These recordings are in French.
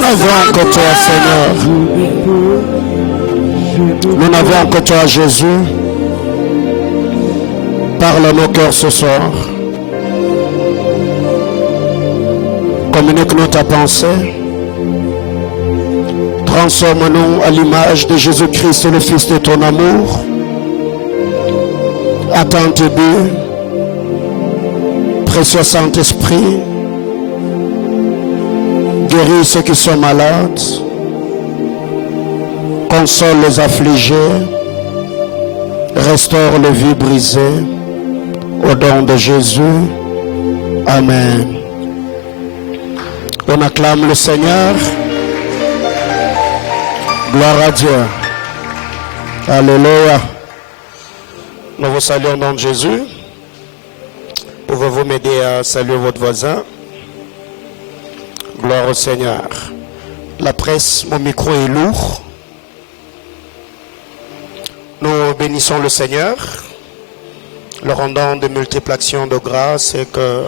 n'avons que toi, Seigneur. Nous n'avons que toi, Jésus. Parle à nos cœurs ce soir. Communique-nous ta pensée. Transforme-nous à l'image de Jésus-Christ, le Fils de ton amour. Attends tes buts. Précieux Saint-Esprit, guéris ceux qui sont malades. Console les affligés. Restaure les vies brisées. Au nom de Jésus. Amen. On acclame le Seigneur. Gloire à Dieu. Alléluia. Nous vous saluons au nom de Jésus. Pouvez-vous m'aider à saluer votre voisin? Gloire au Seigneur. La presse, mon micro est lourd. Nous bénissons le Seigneur, le rendant de multiples actions de grâce et que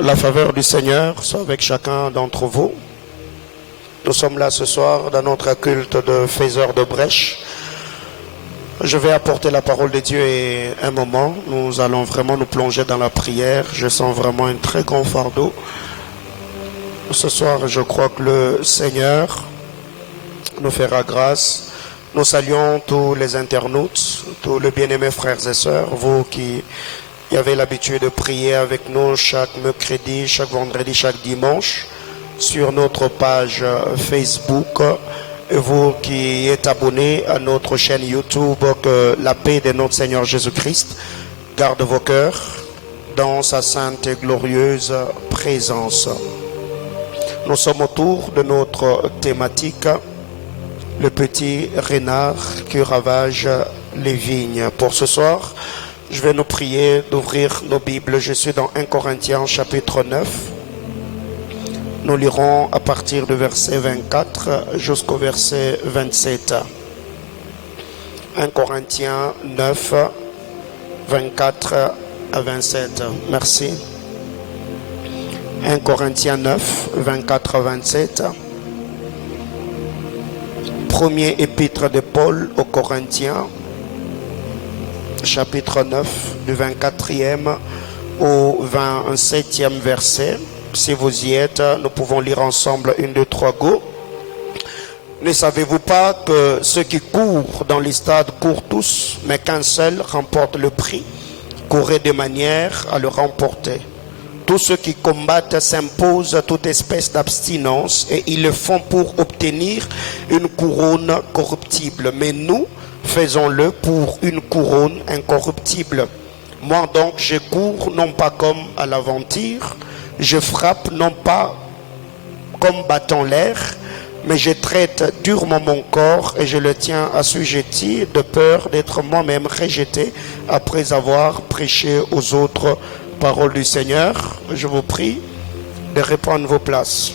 la faveur du Seigneur soit avec chacun d'entre vous. Nous sommes là ce soir dans notre culte de faiseurs de brèche. Je vais apporter la parole de Dieu et un moment, nous allons vraiment nous plonger dans la prière. Je sens vraiment un très grand fardeau. Ce soir, je crois que le Seigneur nous fera grâce. Nous saluons tous les internautes, tous les bien-aimés frères et sœurs, vous qui avez l'habitude de prier avec nous chaque mercredi, chaque vendredi, chaque dimanche sur notre page Facebook. Et vous qui êtes abonnés à notre chaîne YouTube, que la paix de notre Seigneur Jésus-Christ garde vos cœurs dans sa sainte et glorieuse présence. Nous sommes autour de notre thématique, le petit renard qui ravage les vignes. Pour ce soir, je vais nous prier d'ouvrir nos Bibles. Je suis dans 1 Corinthiens chapitre 9. Nous lirons à partir du verset 24 jusqu'au verset 27. 1 Corinthiens 9, 24 à 27. Merci. 1 Corinthiens 9, 24 à 27. Premier épître de Paul aux Corinthiens, chapitre 9, du 24e au 27e verset. Si vous y êtes, nous pouvons lire ensemble 1, 2, 3, go. Ne savez-vous pas que ceux qui courent dans les stades courent tous, mais qu'un seul remporte le prix? Courez de manière à le remporter. Tous ceux qui combattent s'imposent toute espèce d'abstinence et ils le font pour obtenir une couronne corruptible. Mais nous, faisons-le pour une couronne incorruptible. Moi donc, je cours non pas comme à l'aventure, je frappe non pas comme battant l'air, mais je traite durement mon corps et je le tiens assujetti de peur d'être moi-même rejeté après avoir prêché aux autres paroles du Seigneur. Je vous prie de reprendre vos places.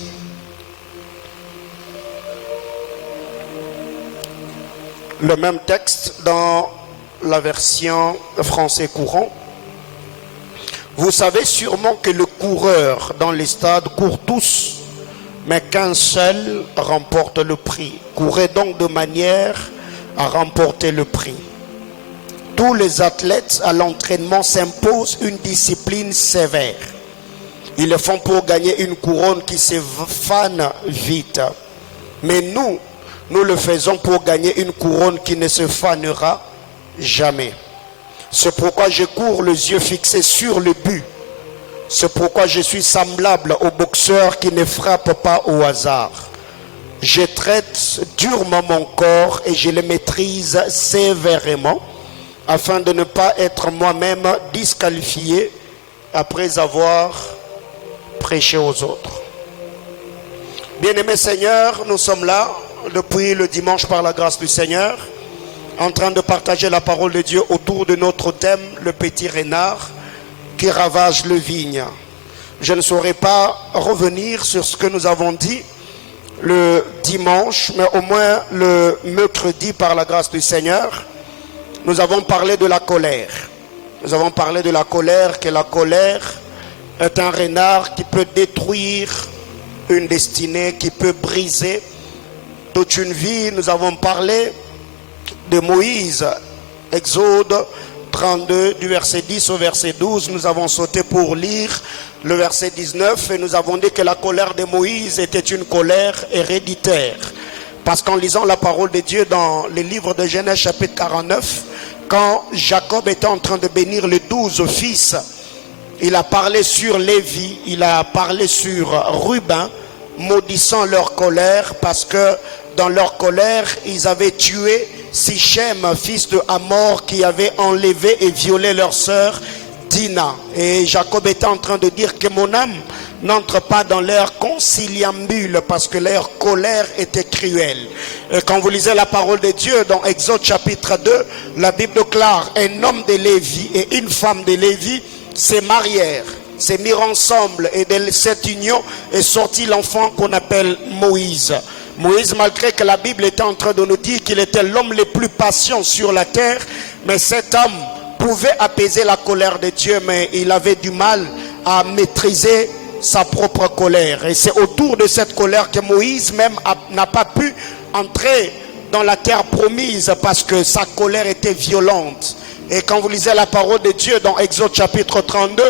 Le même texte dans la version français courant. Vous savez sûrement que le coureur dans les stades court tous, mais qu'un seul remporte le prix. Courez donc de manière à remporter le prix. Tous les athlètes à l'entraînement s'imposent une discipline sévère. Ils le font pour gagner une couronne qui se fane vite. Mais nous le faisons pour gagner une couronne qui ne se fanera jamais. C'est pourquoi je cours les yeux fixés sur le but. C'est pourquoi je suis semblable au boxeur qui ne frappe pas au hasard. Je traite durement mon corps et je le maîtrise sévèrement afin de ne pas être moi-même disqualifié après avoir prêché aux autres. Bien-aimé Seigneur, nous sommes là depuis le dimanche par la grâce du Seigneur, en train de partager la parole de Dieu autour de notre thème, le petit renard qui ravage le vigne. Je ne saurais pas revenir sur ce que nous avons dit le dimanche, mais au moins le mercredi par la grâce du Seigneur, nous avons parlé de la colère. Nous avons parlé de la colère, que la colère est un renard qui peut détruire une destinée, qui peut briser toute une vie. Nous avons parlé de Moïse, Exode 32, du verset 10 au verset 12. Nous avons sauté pour lire le verset 19 et nous avons dit que la colère de Moïse était une colère héréditaire. Parce qu'en lisant la parole de Dieu dans le livre de Genèse chapitre 49, quand Jacob était en train de bénir les 12 fils, il a parlé sur Lévi, il a parlé sur Ruben, maudissant leur colère parce que dans leur colère, ils avaient tué Sichem, fils de Hamor, qui avait enlevé et violé leur sœur Dina. Et Jacob était en train de dire que mon âme n'entre pas dans leur conciliambule parce que leur colère était cruelle. Et quand vous lisez la parole de Dieu dans Exode chapitre 2, la Bible déclare un homme de Lévi et une femme de Lévi se marièrent, se mirent ensemble et de cette union est sorti l'enfant qu'on appelle Moïse. Moïse, malgré que la Bible était en train de nous dire qu'il était l'homme le plus patient sur la terre, mais cet homme pouvait apaiser la colère de Dieu, mais il avait du mal à maîtriser sa propre colère. Et c'est autour de cette colère que Moïse même n'a pas pu entrer dans la terre promise parce que sa colère était violente. Et quand vous lisez la parole de Dieu dans Exode chapitre 32,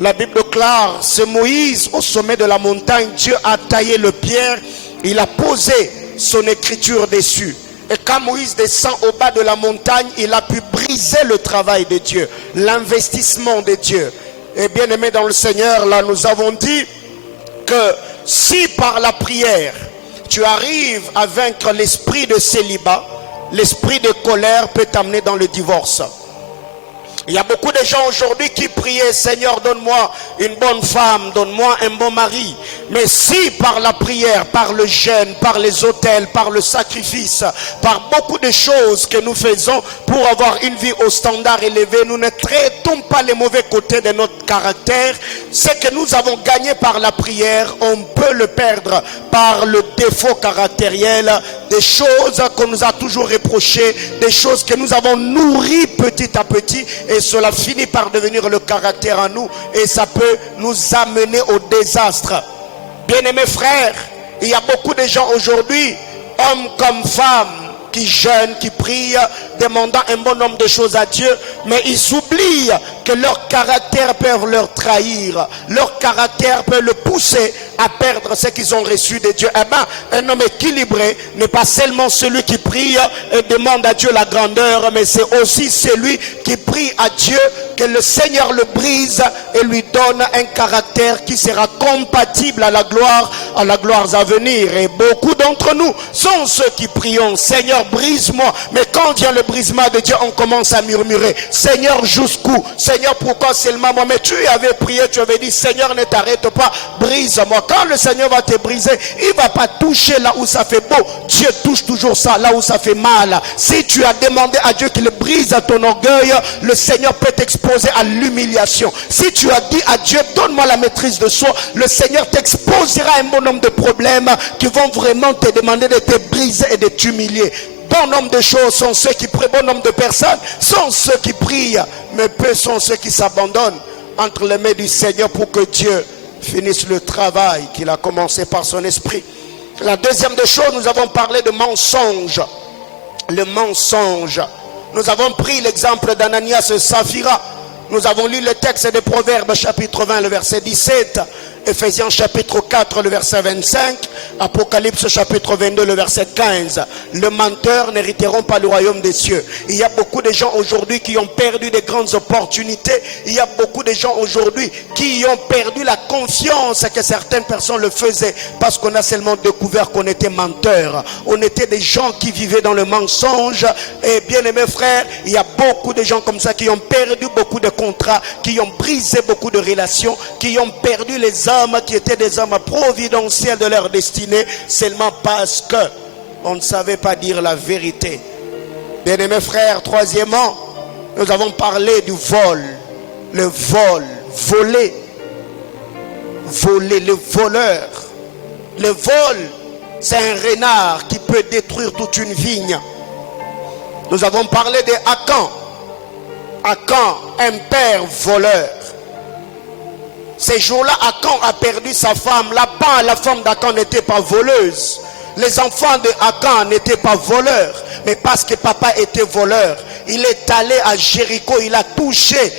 la Bible déclare, c'est Moïse au sommet de la montagne, Dieu a taillé le pierre, il a posé son écriture dessus. Et quand Moïse descend au bas de la montagne, il a pu briser le travail de Dieu, l'investissement de Dieu. Et bien aimé dans le Seigneur, là nous avons dit que si par la prière, tu arrives à vaincre l'esprit de célibat, l'esprit de colère peut t'amener dans le divorce. Il y a beaucoup de gens aujourd'hui qui priaient, Seigneur, donne-moi une bonne femme, donne-moi un bon mari. Mais si par la prière, par le jeûne, par les autels, par le sacrifice, par beaucoup de choses que nous faisons pour avoir une vie au standard élevé, nous ne traitons pas les mauvais côtés de notre caractère, ce que nous avons gagné par la prière, on peut le perdre par le défaut caractériel, des choses qu'on nous a toujours reprochées, des choses que nous avons nourries petit à petit, et cela finit par devenir le caractère en nous et ça peut nous amener au désastre. Bien-aimés frères, il y a beaucoup de gens aujourd'hui, hommes comme femmes, qui jeûnent, qui prient, demandant un bon nombre de choses à Dieu, mais ils oublient que leur caractère peut leur trahir, leur caractère peut le pousser à perdre ce qu'ils ont reçu de Dieu. Eh bien, un homme équilibré n'est pas seulement celui qui prie et demande à Dieu la grandeur, mais c'est aussi celui qui prie à Dieu que le Seigneur le brise et lui donne un caractère qui sera compatible à la gloire à venir. Et beaucoup d'entre nous sont ceux qui prions, Seigneur, brise-moi. Mais quand vient le brisement de Dieu, on commence à murmurer, Seigneur, jusqu'où? Seigneur, pourquoi seulement moi? Mais tu avais prié, tu avais dit, Seigneur, ne t'arrête pas, brise-moi. Quand le Seigneur va te briser, il ne va pas toucher là où ça fait beau. Dieu touche toujours ça, là où ça fait mal. Si tu as demandé à Dieu qu'il brise ton orgueil, le Seigneur peut t'exposer à l'humiliation. Si tu as dit à Dieu, donne-moi la maîtrise de soi, le Seigneur t'exposera un bon nombre de problèmes qui vont vraiment te demander de te briser et de t'humilier. Bon nombre de choses sont ceux qui prient, bon nombre de personnes sont ceux qui prient, mais peu sont ceux qui s'abandonnent entre les mains du Seigneur pour que Dieu finisse le travail qu'il a commencé par son esprit. La deuxième des choses, nous avons parlé de mensonge. Le mensonge. Nous avons pris l'exemple d'Ananias et Saphira. Nous avons lu le texte de Proverbes chapitre 20, le verset 17. Ephésiens chapitre 4, le verset 25. Apocalypse chapitre 22, le verset 15. Les menteurs n'hériteront pas le royaume des cieux. Il y a beaucoup de gens aujourd'hui qui ont perdu de grandes opportunités. Il y a beaucoup de gens aujourd'hui qui ont perdu la confiance que certaines personnes le faisaient parce qu'on a seulement découvert qu'on était menteurs. On était des gens qui vivaient dans le mensonge. Et bien aimés frères, il y a beaucoup de gens comme ça qui ont perdu beaucoup de contrats, qui ont brisé beaucoup de relations, qui ont perdu les hommes qui étaient des hommes providentiels de leur destinée seulement parce que on ne savait pas dire la vérité. Bien aimés frères, troisièmement, nous avons parlé du vol. Le vol, voler, le voleur. Le vol c'est un renard qui peut détruire toute une vigne. Nous avons parlé de Akan. Akan, un père voleur. Ces jours-là, Akan a perdu sa femme. La femme d'Akan n'était pas voleuse. Les enfants de Akan n'étaient pas voleurs. Mais parce que papa était voleur, il est allé à Jéricho, il a touché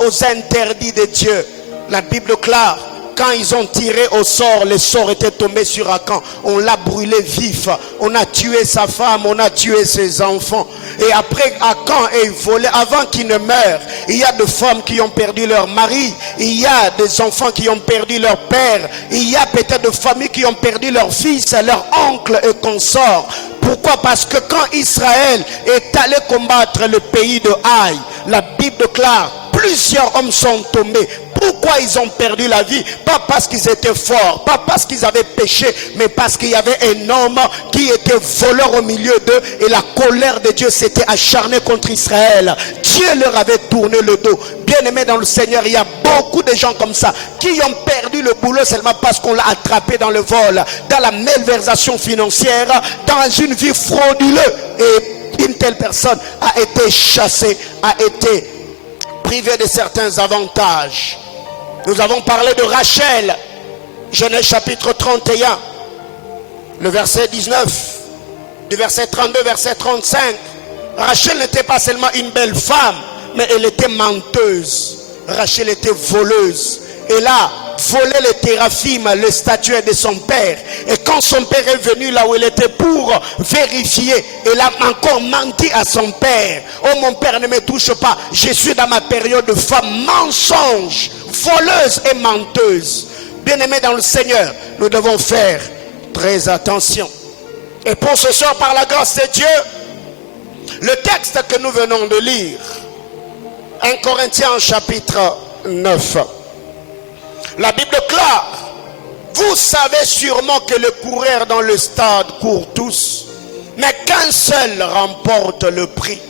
aux interdits de Dieu. La Bible déclare, quand ils ont tiré au sort, le sort était tombé sur Akan. On l'a brûlé vif. On a tué sa femme, on a tué ses enfants. Et après, Akan est volé. Avant qu'il ne meure, il y a des femmes qui ont perdu leur mari. Il y a des enfants qui ont perdu leur père. Il y a peut-être des familles qui ont perdu leur fils, leur oncle et consorts. Pourquoi? Parce que quand Israël est allé combattre le pays de Haï, la Bible déclare, plusieurs hommes sont tombés. Pourquoi ils ont perdu la vie? Pas parce qu'ils étaient forts, pas parce qu'ils avaient péché, mais parce qu'il y avait un homme qui était voleur au milieu d'eux et la colère de Dieu s'était acharnée contre Israël. Dieu leur avait tourné le dos. Bien-aimés dans le Seigneur, il y a beaucoup de gens comme ça qui ont perdu le boulot seulement parce qu'on l'a attrapé dans le vol, dans la malversation financière, dans une vie frauduleuse. Et une telle personne a été chassée, a été privée de certains avantages. Nous avons parlé de Rachel, Genèse chapitre 31, le verset 19, du verset 32, verset 35. Rachel n'était pas seulement une belle femme, mais elle était menteuse. Rachel était voleuse. Elle a volé les téraphimes, les statuettes de son père. Et quand son père est venu là où elle était pour vérifier, elle a encore menti à son père. Oh, mon père, ne me touche pas. Je suis dans ma période de femme mensonge, voleuse et menteuse. Bien-aimés dans le Seigneur, nous devons faire très attention. Et pour ce soir, par la grâce de Dieu, le texte que nous venons de lire, 1 Corinthiens chapitre 9. La Bible déclare, vous savez sûrement que le coureur dans le stade court tous, mais qu'un seul remporte le prix.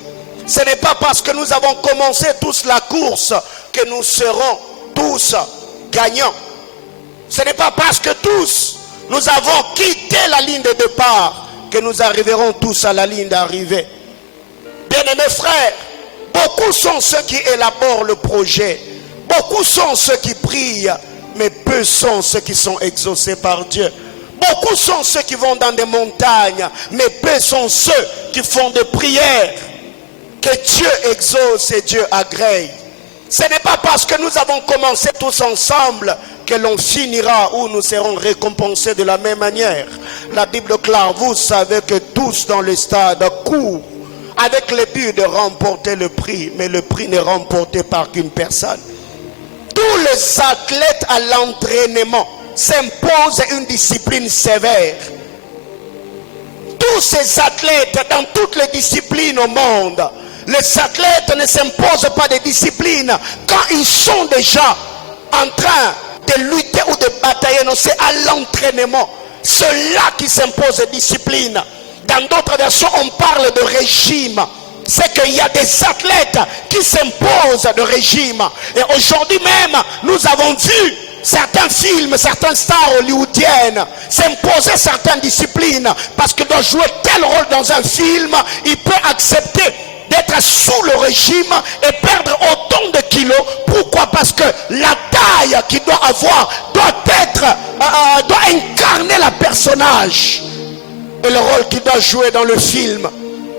Ce n'est pas parce que nous avons commencé tous la course que nous serons tous gagnants. Ce n'est pas parce que tous nous avons quitté la ligne de départ que nous arriverons tous à la ligne d'arrivée. Bien-aimés frères, beaucoup sont ceux qui élaborent le projet, beaucoup sont ceux qui prient, mais peu sont ceux qui sont exaucés par Dieu. Beaucoup sont ceux qui vont dans des montagnes, mais peu sont ceux qui font des prières. Que Dieu exauce et Dieu agrée. Ce n'est pas parce que nous avons commencé tous ensemble que l'on finira ou nous serons récompensés de la même manière. La Bible déclare, vous savez que tous dans le stade courent avec le but de remporter le prix, mais le prix n'est remporté par qu'une personne. Tous les athlètes à l'entraînement s'imposent une discipline sévère. Tous ces athlètes dans toutes les disciplines au monde, les athlètes ne s'imposent pas de discipline quand ils sont déjà en train de lutter ou de batailler. Non, c'est à l'entraînement. C'est là qui s'impose discipline. Dans d'autres versions, on parle de régime. C'est qu'il y a des athlètes qui s'imposent de régime. Et aujourd'hui même, nous avons vu certains films, certaines stars hollywoodiennes s'imposer certaines disciplines. Parce qu'il doit jouer tel rôle dans un film, il peut accepter d'être sous le régime et perdre autant de kilos. Pourquoi? Parce que la taille qu'il doit avoir doit incarner le personnage et le rôle qu'il doit jouer dans le film.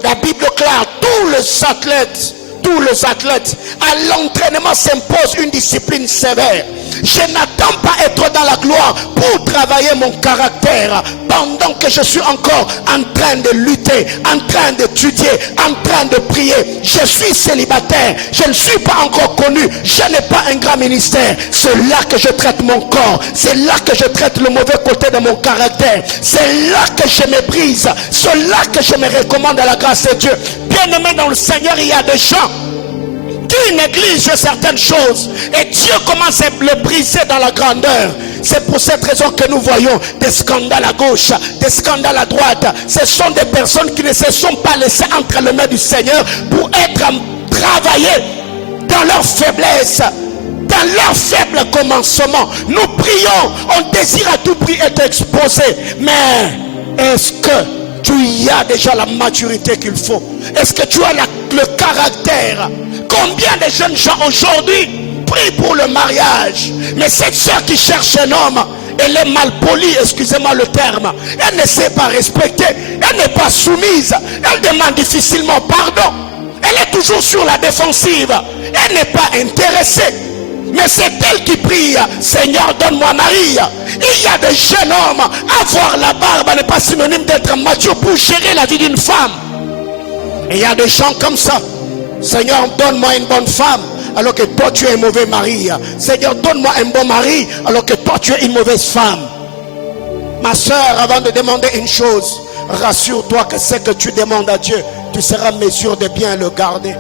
La Bible déclare, tous les athlètes à l'entraînement s'imposent une discipline sévère. Je n'attends pas être dans la gloire pour travailler mon caractère pendant que je suis encore en train de lutter, en train d'étudier, en train de prier. Je suis célibataire, je ne suis pas encore connu, je n'ai pas un grand ministère. C'est là que je traite mon corps, c'est là que je traite le mauvais côté de mon caractère, c'est là que je me brise, c'est là que je me recommande à la grâce de Dieu. Bien aimé dans le Seigneur, il y a des gens qui négligent certaines choses et Dieu commence à le briser dans la grandeur. C'est pour cette raison que nous voyons des scandales à gauche, des scandales à droite. Ce sont des personnes qui ne se sont pas laissées entre les mains du Seigneur pour être travaillées dans leur faiblesse. dans leur faible commencement. Nous prions, on désire à tout prix être exposé. Mais est-ce que tu y as déjà la maturité qu'il faut? Est-ce que tu as le caractère? Combien de jeunes gens aujourd'hui prient pour le mariage, mais cette soeur qui cherche un homme, elle est mal polie, excusez-moi le terme, elle ne sait pas respecter, elle n'est pas soumise, elle demande difficilement pardon, elle est toujours sur la défensive, elle n'est pas intéressée. Mais c'est elle qui prie, Seigneur donne-moi Marie. Il y a des jeunes hommes, avoir la barbe n'est pas synonyme d'être mature pour gérer la vie d'une femme. Et il y a des gens comme ça, Seigneur donne-moi une bonne femme, alors que toi tu es un mauvais mari. Seigneur donne-moi un bon mari, alors que toi tu es une mauvaise femme. Ma soeur, avant de demander une chose, rassure-toi que ce que tu demandes à Dieu, tu seras mesure de bien le garder.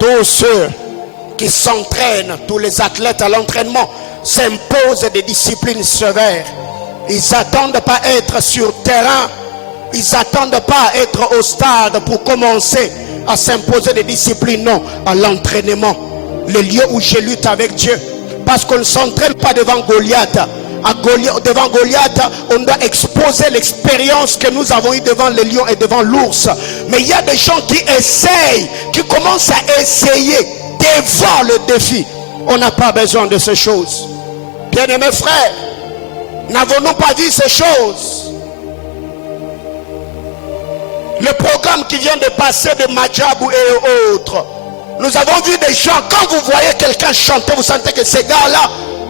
Tous ceux qui s'entraînent, tous les athlètes à l'entraînement, s'imposent des disciplines sévères. Ils n'attendent pas à être sur terrain, ils n'attendent pas à être au stade pour commencer à s'imposer des disciplines. Non, à l'entraînement, le lieu où je lutte avec Dieu. Parce qu'on ne s'entraîne pas devant Goliath. Devant Goliath, on doit exposer l'expérience que nous avons eue devant les lions et devant l'ours. Mais il y a des gens qui essayent, qui commencent à essayer devant le défi. On n'a pas besoin de ces choses. Bien-aimés frères, n'avons-nous pas dit ces choses? Le programme qui vient de passer de Madjabou et autres, nous avons vu des gens, quand vous voyez quelqu'un chanter, vous sentez que ces gars-là,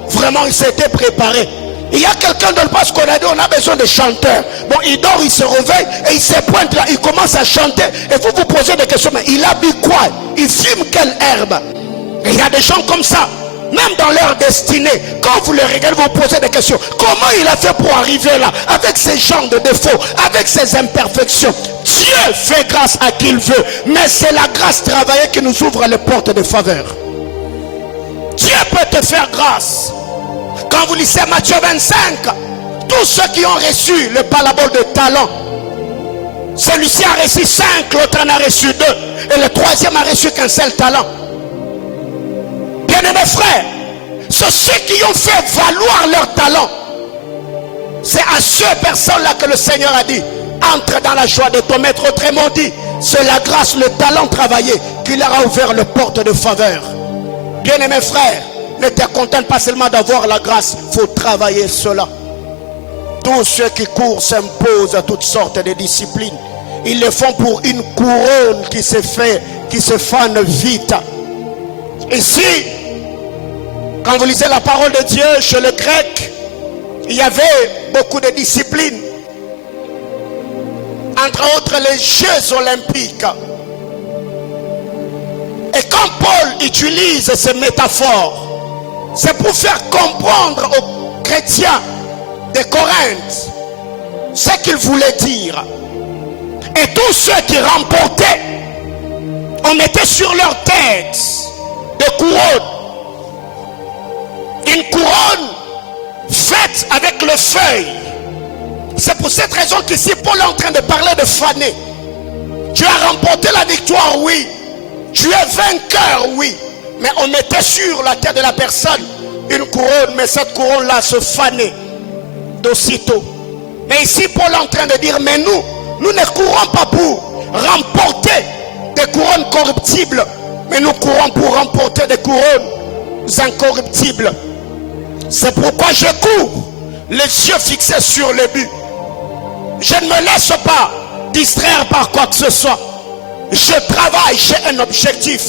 vraiment, ils s'étaient préparés. Il y a quelqu'un dans le passé qu'on a dit, on a besoin de chanteurs. Bon, il dort, il se réveille, et il se pointe là, il commence à chanter. Et vous vous posez des questions, mais il habille quoi? Il fume quelle herbe? Et il y a des gens comme ça, même dans leur destinée, quand vous les regardez, vous posez des questions. Comment il a fait pour arriver là, avec ces genres de défauts, avec ces imperfections? Dieu fait grâce à qui il veut, mais c'est la grâce travaillée qui nous ouvre les portes de faveur. Dieu peut te faire grâce. Quand vous lisez Matthieu 25, tous ceux qui ont reçu le parabole de talent, celui-ci a reçu 5, l'autre en a reçu 2, et le troisième a reçu qu'un seul talent. Bien-aimés frères, c'est ceux qui ont fait valoir leur talent. C'est à ces personnes-là que le Seigneur a dit, entre dans la joie de ton maître. Autrement dit, c'est la grâce, le talent travaillé qui leur a ouvert les portes de faveur. Bien-aimés frères, ne te contente pas seulement d'avoir la grâce, il faut travailler cela. Tous ceux qui courent s'imposent à toutes sortes de disciplines. Ils le font pour une couronne qui se fane vite. Ici, quand vous lisez la parole de Dieu chez le grec, il y avait beaucoup de disciplines. Entre autres les Jeux olympiques. Et quand Paul utilise ces métaphores, c'est pour faire comprendre aux chrétiens de Corinthe ce qu'il voulait dire. Et tous ceux qui remportaient, on mettait sur leur tête des couronnes. Une couronne faite avec le feuille. C'est pour cette raison qu'ici Paul est en train de parler de faner. Tu as remporté la victoire, oui. Tu es vainqueur, oui. Mais on mettait sur la tête de la personne une couronne, mais cette couronne-là se fanait d'aussitôt. Mais ici Paul est en train de dire, mais nous ne courons pas pour remporter des couronnes corruptibles, mais nous courons pour remporter des couronnes incorruptibles. C'est pourquoi je cours, les yeux fixés sur le but. Je ne me laisse pas distraire par quoi que ce soit. Je travaille, j'ai un objectif.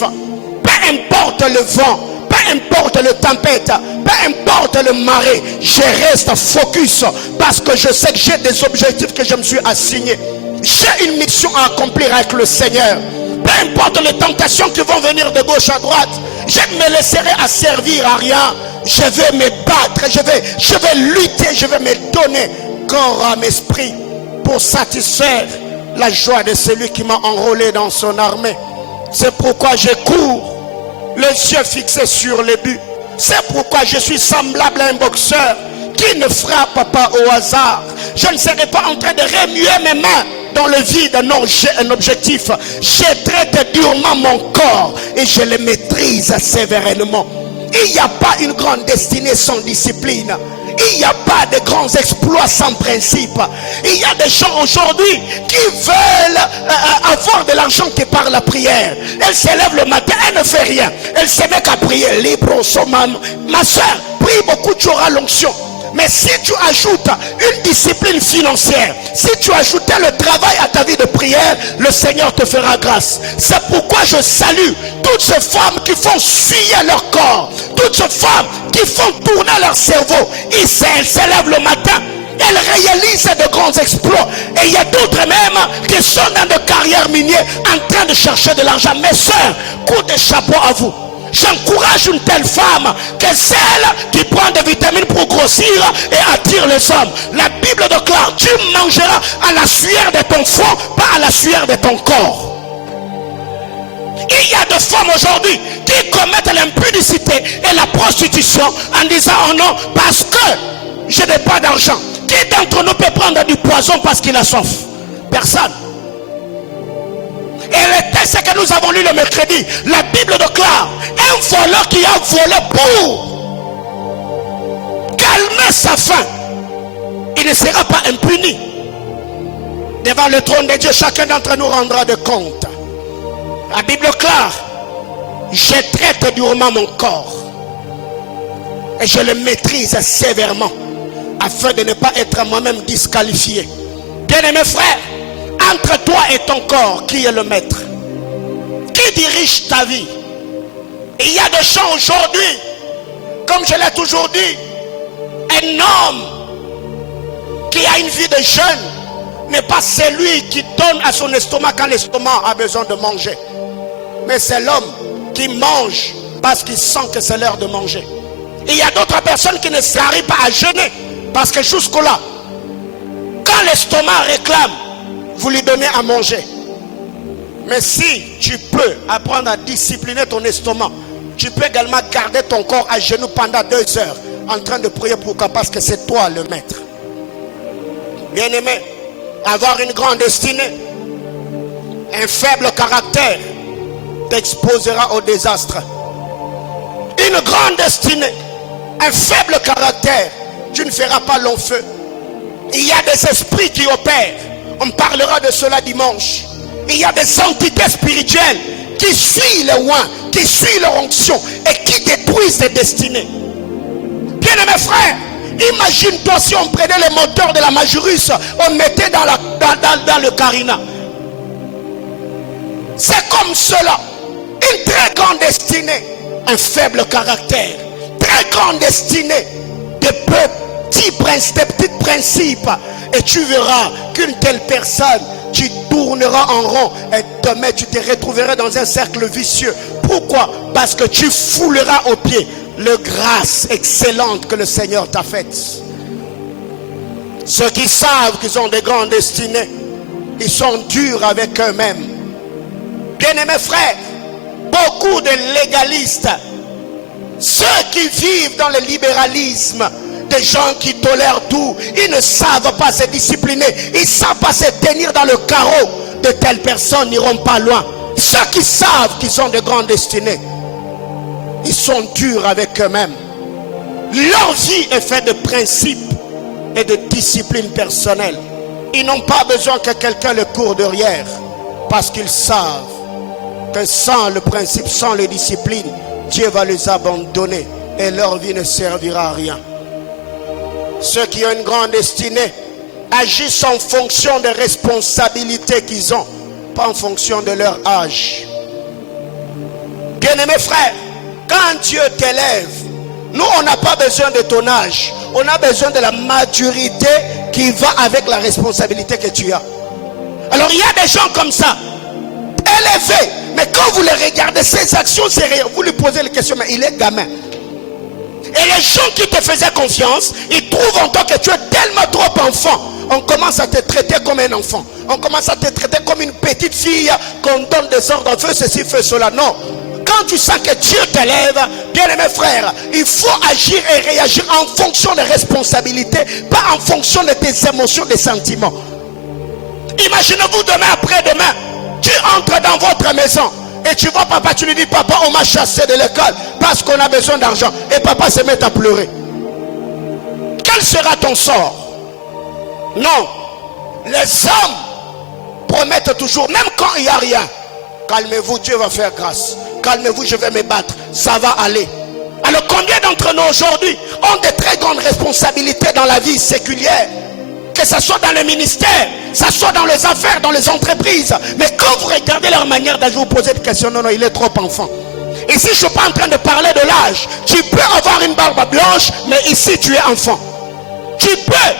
Peu importe le vent, peu importe le tempête, peu importe le marais, je reste focus parce que je sais que j'ai des objectifs que je me suis assigné. J'ai une mission à accomplir avec le Seigneur. Peu importe les tentations qui vont venir de gauche à droite, je ne me laisserai asservir à rien. Je vais me battre, je vais lutter, je vais me donner corps, âme, esprit pour satisfaire la joie de celui qui m'a enrôlé dans son armée. C'est pourquoi je cours, les yeux fixés sur le but. C'est pourquoi je suis semblable à un boxeur qui ne frappe pas au hasard, Je ne serai pas en train de remuer mes mains dans le vide. Non, j'ai un objectif. Je traite durement mon corps et je le maîtrise sévèrement. Il n'y a pas une grande destinée sans discipline. Il n'y a pas de grands exploits sans principe. Il y a des gens aujourd'hui qui veulent avoir de l'argent que par la prière. Elle se lève le matin, elle ne fait rien. Elle se met qu'à prier libre au sommet. Ma soeur, prie beaucoup, tu auras l'onction. Mais si tu ajoutes une discipline financière, si tu ajoutais le travail à ta vie de prière, le Seigneur te fera grâce. C'est pourquoi je salue toutes ces femmes qui font suyer leur corps, toutes ces femmes qui font tourner leur cerveau. Elles se lèvent le matin, elles réalisent de grands exploits. Et il y a d'autres même qui sont dans de carrières minières en train de chercher de l'argent. Mes soeurs, coup de chapeau à vous. J'encourage une telle femme que celle qui prend des vitamines pour grossir et attire les hommes. La Bible déclare, tu mangeras à la sueur de ton front, pas à la sueur de ton corps. Il y a des femmes aujourd'hui qui commettent l'impudicité et la prostitution en disant oh non, parce que je n'ai pas d'argent. Qui d'entre nous peut prendre du poison parce qu'il a soif? Personne. Et le texte que nous avons lu le mercredi, la Bible déclare un voleur qui a volé pour calmer sa faim, il ne sera pas impuni. Devant le trône de Dieu, chacun d'entre nous rendra de compte. La Bible déclare, je traite durement mon corps et je le maîtrise sévèrement afin de ne pas être moi-même disqualifié. Bien-aimés frères, entre toi et ton corps, qui est le maître? Qui dirige ta vie? Il y a des gens aujourd'hui, comme je l'ai toujours dit, un homme qui a une vie de jeune n'est pas celui qui donne à son estomac quand l'estomac a besoin de manger. Mais c'est l'homme qui mange parce qu'il sent que c'est l'heure de manger. Il y a d'autres personnes qui ne s'arrivent pas à jeûner parce que jusque-là, quand l'estomac réclame, vous lui donnez à manger. Mais si tu peux apprendre à discipliner ton estomac, tu peux également garder ton corps à genoux pendant 2 heures en train de prier. Pourquoi? Parce que c'est toi le maître. Bien-aimé, avoir une grande destinée, un faible caractère t'exposera au désastre. Une grande destinée, un faible caractère, tu ne feras pas long feu. Il y a des esprits qui opèrent. On parlera de cela dimanche. Il y a des entités spirituelles qui suivent les oins, qui suivent leur onction et qui détruisent des destinées. Bien-aimés frères, imagine-toi si on prenait les moteurs de la Majorus, on mettait dans le Carina. C'est comme cela. Une très grande destinée, un faible caractère. Très grande destinée, des petits principes. Et tu verras qu'une telle personne, tu tourneras en rond et demain tu te retrouveras dans un cercle vicieux. Pourquoi? Parce que tu fouleras aux pieds la grâce excellente que le Seigneur t'a faite. Ceux qui savent qu'ils ont des grandes destinées, ils sont durs avec eux-mêmes. Bien-aimés frères, beaucoup de légalistes, ceux qui vivent dans le libéralisme, des gens qui tolèrent tout, ils ne savent pas se discipliner, ils ne savent pas se tenir dans le carreau. De telles personnes n'iront pas loin. Ceux qui savent qu'ils ont de grandes destinées, ils sont durs avec eux-mêmes. Leur vie est faite de principes et de discipline personnelle. Ils n'ont pas besoin que quelqu'un le court derrière, parce qu'ils savent que sans le principe, sans les disciplines, Dieu va les abandonner et leur vie ne servira à rien. Ceux qui ont une grande destinée agissent en fonction des responsabilités qu'ils ont, pas en fonction de leur âge. Bien-aimés frères, quand Dieu t'élève, nous on n'a pas besoin de ton âge, on a besoin de la maturité qui va avec la responsabilité que tu as. Alors il y a des gens comme ça, élevés, mais quand vous les regardez, ces actions sérieuses, vous lui posez la question, mais il est gamin. Et les gens qui te faisaient confiance, ils trouvent en toi que tu es tellement trop enfant. On commence à te traiter comme un enfant. On commence à te traiter comme une petite fille qu'on donne des ordres, fais ceci, fais cela. Non. Quand tu sens que Dieu t'élève, Bien-aimés frères, il faut agir et réagir en fonction des responsabilités, pas en fonction de tes émotions, des sentiments. Imaginez-vous demain, après-demain, tu entres dans votre maison et tu vois papa, tu lui dis papa, on m'a chassé de l'école parce qu'on a besoin d'argent. Et papa se met à pleurer. Quel sera ton sort? Non. Les hommes promettent toujours, même quand il n'y a rien. Calmez-vous, Dieu va faire grâce. Calmez-vous, je vais me battre. Ça va aller. Alors combien d'entre nous aujourd'hui ont de très grandes responsabilités dans la vie séculière? Que ce soit dans le ministère, que ce soit dans les affaires, dans les entreprises. Mais quand vous regardez leur manière d'agir, vous posez des questions. Non, non, il est trop enfant. Ici, je ne suis pas en train de parler de l'âge. Tu peux avoir une barbe blanche, mais ici, tu es enfant. Tu peux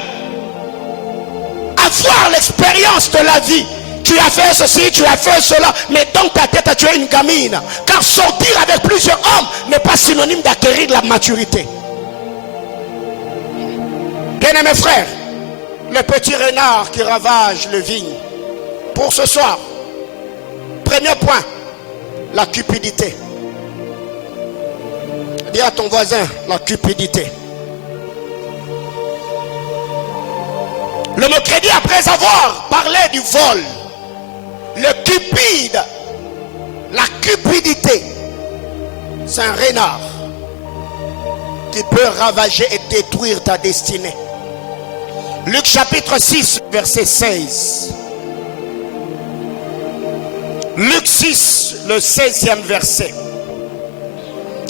avoir l'expérience de la vie. Tu as fait ceci, tu as fait cela, mais dans ta tête, tu es une gamine. Car sortir avec plusieurs hommes n'est pas synonyme d'acquérir de la maturité. Bien-aimés frères, le petit renard qui ravage le vigne. Pour ce soir, premier point, la cupidité. Dis à ton voisin, la cupidité. Le mercredi, après avoir parlé du vol, le cupide, la cupidité, c'est un renard qui peut ravager et détruire ta destinée. Luc chapitre 6, verset 16. Luc 6, le 16e verset.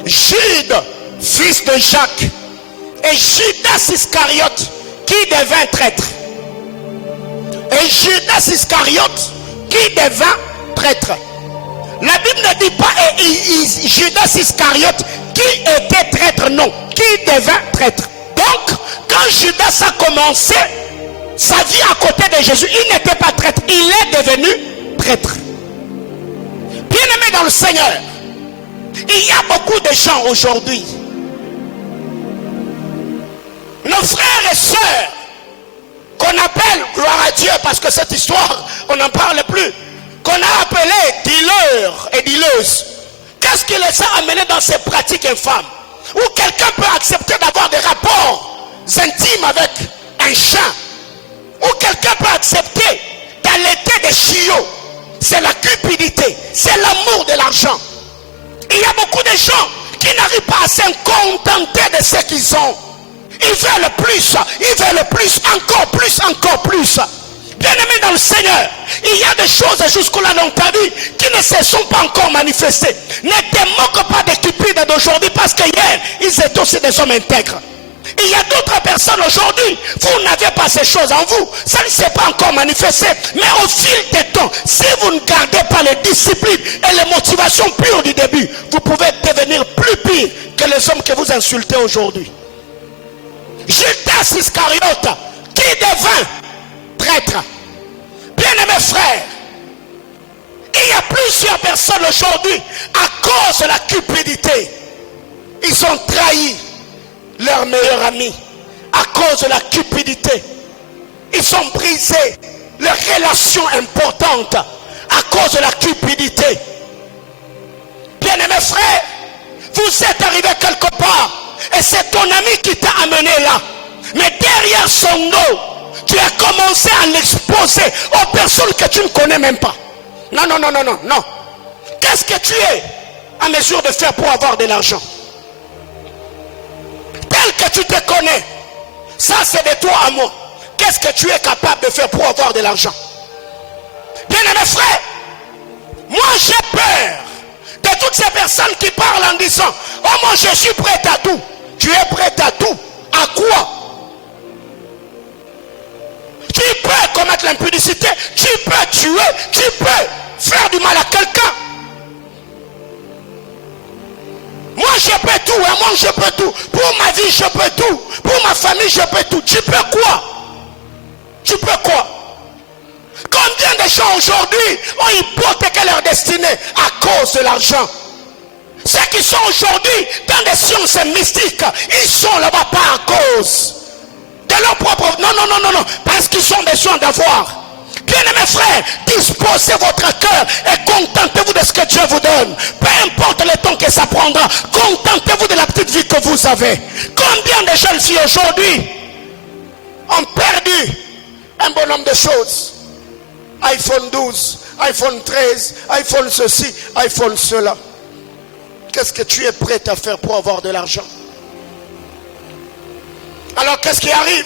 Jude, fils de Jacques, et Judas Iscariote, qui devint traître. Et Judas Iscariote, qui devint traître. La Bible ne dit pas Judas Iscariote qui était traître, non, qui devint traître. Donc, quand Judas a commencé sa vie à côté de Jésus, il n'était pas traître, il est devenu traître. Bien-aimé dans le Seigneur, il y a beaucoup de gens aujourd'hui, nos frères et sœurs, qu'on appelle, gloire à Dieu, parce que cette histoire, on n'en parle plus, qu'on a appelé dealers et dealeuses. Qu'est-ce qui les a amenés dans ces pratiques infâmes? Où quelqu'un peut accepter d'avoir des rapports intimes avec un chien, où quelqu'un peut accepter d'allaiter des chiots. C'est la cupidité, c'est l'amour de l'argent. Il y a beaucoup de gens qui n'arrivent pas à se contenter de ce qu'ils ont. Ils veulent plus, ils veulent plus, encore plus, encore plus. Bien-aimés dans le Seigneur, il y a des choses jusque-là dans ta vie qui ne se sont pas encore manifestées. Ne te moque pas des cupides d'aujourd'hui, parce qu'hier, ils étaient aussi des hommes intègres. Il y a d'autres personnes aujourd'hui, vous n'avez pas ces choses en vous, ça ne s'est pas encore manifesté. Mais au fil des temps, si vous ne gardez pas les disciplines et les motivations pures du début, vous pouvez devenir plus pire que les hommes que vous insultez aujourd'hui. Judas Iscariote, qui devint traître. Bien-aimés frères, il y a plusieurs personnes aujourd'hui, à cause de la cupidité, ils ont trahi leur meilleur ami. À cause de la cupidité, ils ont brisé leurs relations importantes à cause de la cupidité. Bien-aimés frères, vous êtes arrivé quelque part et c'est ton ami qui t'a amené là. Mais derrière son dos, tu as commencé à l'exposer aux personnes que tu ne connais même pas. Non, non, non, non, non, non. Qu'est-ce que tu es en mesure de faire pour avoir de l'argent? Tel que tu te connais, ça c'est de toi à moi. Qu'est-ce que tu es capable de faire pour avoir de l'argent? Bien-aimés frères, moi j'ai peur de toutes ces personnes qui parlent en disant, oh moi je suis prêt à tout. Tu es prêt à tout? À quoi? Tu peux commettre l'impudicité, tu peux tuer, tu peux faire du mal à quelqu'un. Moi je peux tout, hein? Moi je peux tout. Pour ma vie je peux tout. Pour ma famille je peux tout. Tu peux quoi? Tu peux quoi? Combien de gens aujourd'hui ont hypothéqué leur destinée à cause de l'argent? Ceux qui sont aujourd'hui dans des sciences mystiques, ils sont là-bas pas à cause de leur propre... Non, non, non, non, non. Parce qu'ils ont besoin d'avoir. Bien-aimés frères, disposez votre cœur et contentez-vous de ce que Dieu vous donne. Peu importe le temps que ça prendra, contentez-vous de la petite vie que vous avez. Combien de jeunes filles aujourd'hui ont perdu un bon nombre de choses? iPhone 12, iPhone 13, iPhone ceci, iPhone cela. Qu'est-ce que tu es prêt à faire pour avoir de l'argent? Alors qu'est-ce qui arrive?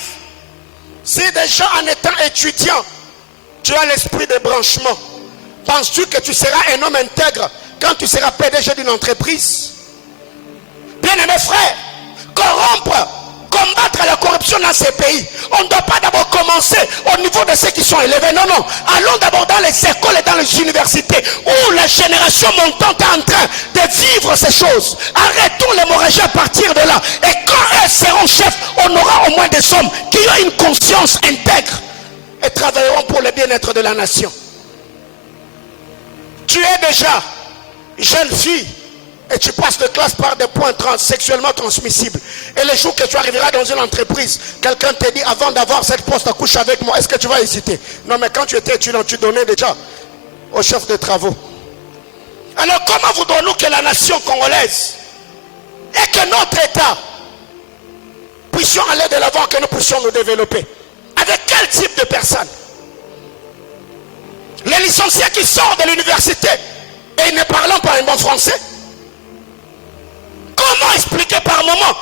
Si déjà en étant étudiant, tu as l'esprit de branchement, penses-tu que tu seras un homme intègre quand tu seras PDG d'une entreprise? Bien-aimés frères, corrompre, combattre la corruption dans ces pays, on ne doit pas d'abord commencer au niveau de ceux qui sont élevés. Non, non. Allons d'abord dans les écoles et dans les universités où la génération montante est en train de vivre ces choses. Arrêtons l'hémorragie à partir de là. Et quand elles seront chefs, on aura au moins des hommes qui ont une conscience intègre et travailleront pour le bien-être de la nation. Tu es déjà jeune fille et tu passes de classe par des points sexuellement transmissibles. Et le jour que tu arriveras dans une entreprise, quelqu'un te dit, avant d'avoir cette poste à couche avec moi, est-ce que tu vas hésiter? Non, mais quand tu étais étudiant, tu donnais déjà au chef de travaux. Alors comment voudrons-nous que la nation congolaise et que notre État puissions aller de l'avant, que nous puissions nous développer? Avec quel type de personnes? Les licenciés qui sortent de l'université et ne parlant pas un bon français? Comment expliquer par moment?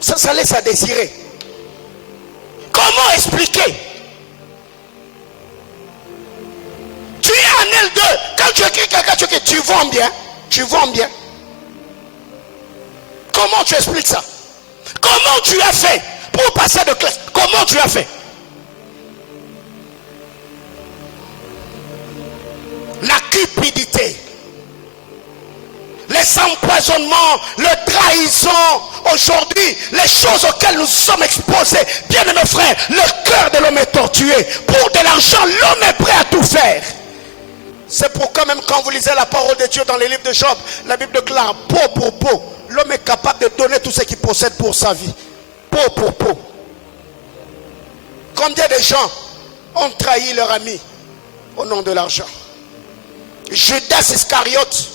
Ça laisse à désirer. Comment expliquer? Tu es en L2. Quand tu écris quelqu'un, tu vends bien. Tu vends bien. Comment tu expliques ça? Comment tu as fait pour passer de classe? Comment tu as fait? La cupidité, les empoisonnements, le trahison, aujourd'hui, les choses auxquelles nous sommes exposés. Bien aimés frères, le cœur de l'homme est tortué. Pour de l'argent, l'homme est prêt à tout faire. C'est pourquoi même quand vous lisez la parole de Dieu dans les livres de Job, la Bible déclare, peau pour peau, l'homme est capable de donner tout ce qu'il possède pour sa vie. Peau pour peau. Combien de gens ont trahi leur ami au nom de l'argent? Judas Iscariote,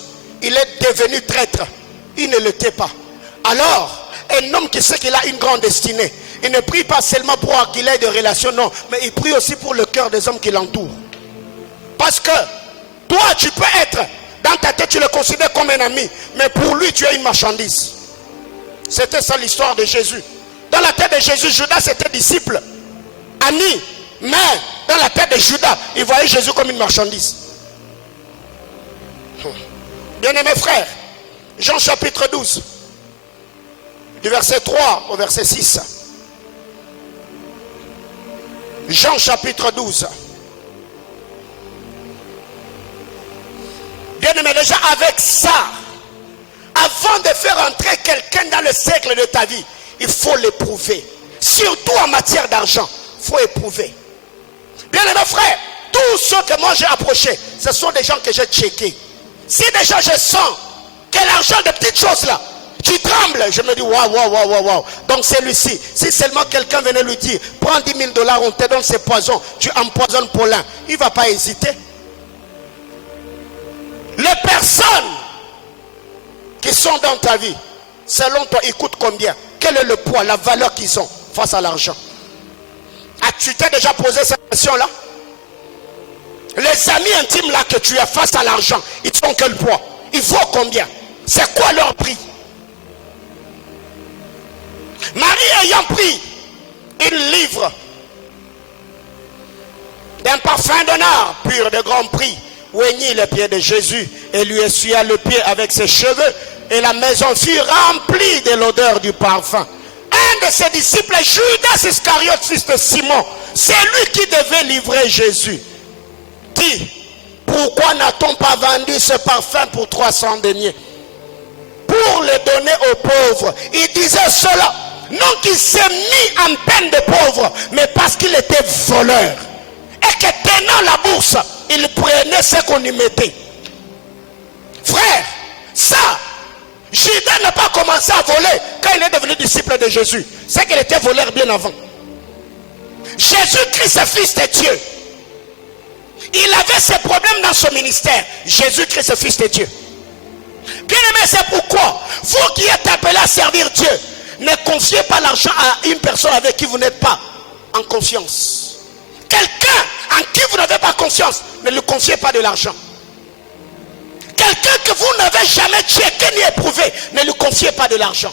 il est devenu traître. Il ne l'était pas. Alors, un homme qui sait qu'il a une grande destinée, il ne prie pas seulement pour qu'il ait des relations, non, mais il prie aussi pour le cœur des hommes qui l'entourent. Parce que toi, tu peux être, dans ta tête, tu le considères comme un ami, mais pour lui, tu es une marchandise. C'était ça l'histoire de Jésus. Dans la tête de Jésus, Judas était disciple, ami, mais dans la tête de Judas, il voyait Jésus comme une marchandise. Bien-aimés frères, Jean chapitre 12, du verset 3 au verset 6. Jean chapitre 12. Bien-aimé, déjà avec ça, avant de faire entrer quelqu'un dans le cercle de ta vie, il faut l'éprouver. Surtout en matière d'argent, il faut éprouver. Bien-aimé frère, tous ceux que moi j'ai approchés, ce sont des gens que j'ai checkés. Si déjà je sens que l'argent de petites choses là, tu trembles, je me dis waouh. Donc celui-ci, si seulement quelqu'un venait lui dire, prends 10 000 $, on te donne ces poisons, tu empoisonnes Paulin, il ne va pas hésiter. Les personnes qui sont dans ta vie, selon toi, ils coûtent combien? Quel est le poids, la valeur qu'ils ont face à l'argent? As-tu t'es déjà posé cette question-là? Les amis intimes là que tu as face à l'argent, ils font quel poids? Ils vaut combien? C'est quoi leur prix? Marie ayant pris une livre d'un parfum d'honneur pur de grand prix, oignit les pieds de Jésus et lui essuya le pied avec ses cheveux, et la maison fut remplie de l'odeur du parfum. Un de ses disciples, Judas Iscariote, fils de Simon, c'est lui qui devait livrer Jésus, dit, pourquoi n'a-t-on pas vendu ce parfum pour 300 deniers pour le donner aux pauvres? Il disait cela, non qu'il s'est mis en peine de pauvre, mais parce qu'il était voleur. Et que tenant la bourse, il prenait ce qu'on y mettait. Frère, ça, Judas n'a pas commencé à voler quand il est devenu disciple de Jésus. C'est qu'il était voleur bien avant. Jésus-Christ est fils de Dieu. Il avait ses problèmes dans son ministère. Jésus-Christ, le Fils de Dieu. Bien aimé, c'est pourquoi vous qui êtes appelés à servir Dieu, ne confiez pas l'argent à une personne avec qui vous n'êtes pas en confiance. Quelqu'un en qui vous n'avez pas confiance, ne lui confiez pas de l'argent. Quelqu'un que vous n'avez jamais checké ni éprouvé, ne lui confiez pas de l'argent.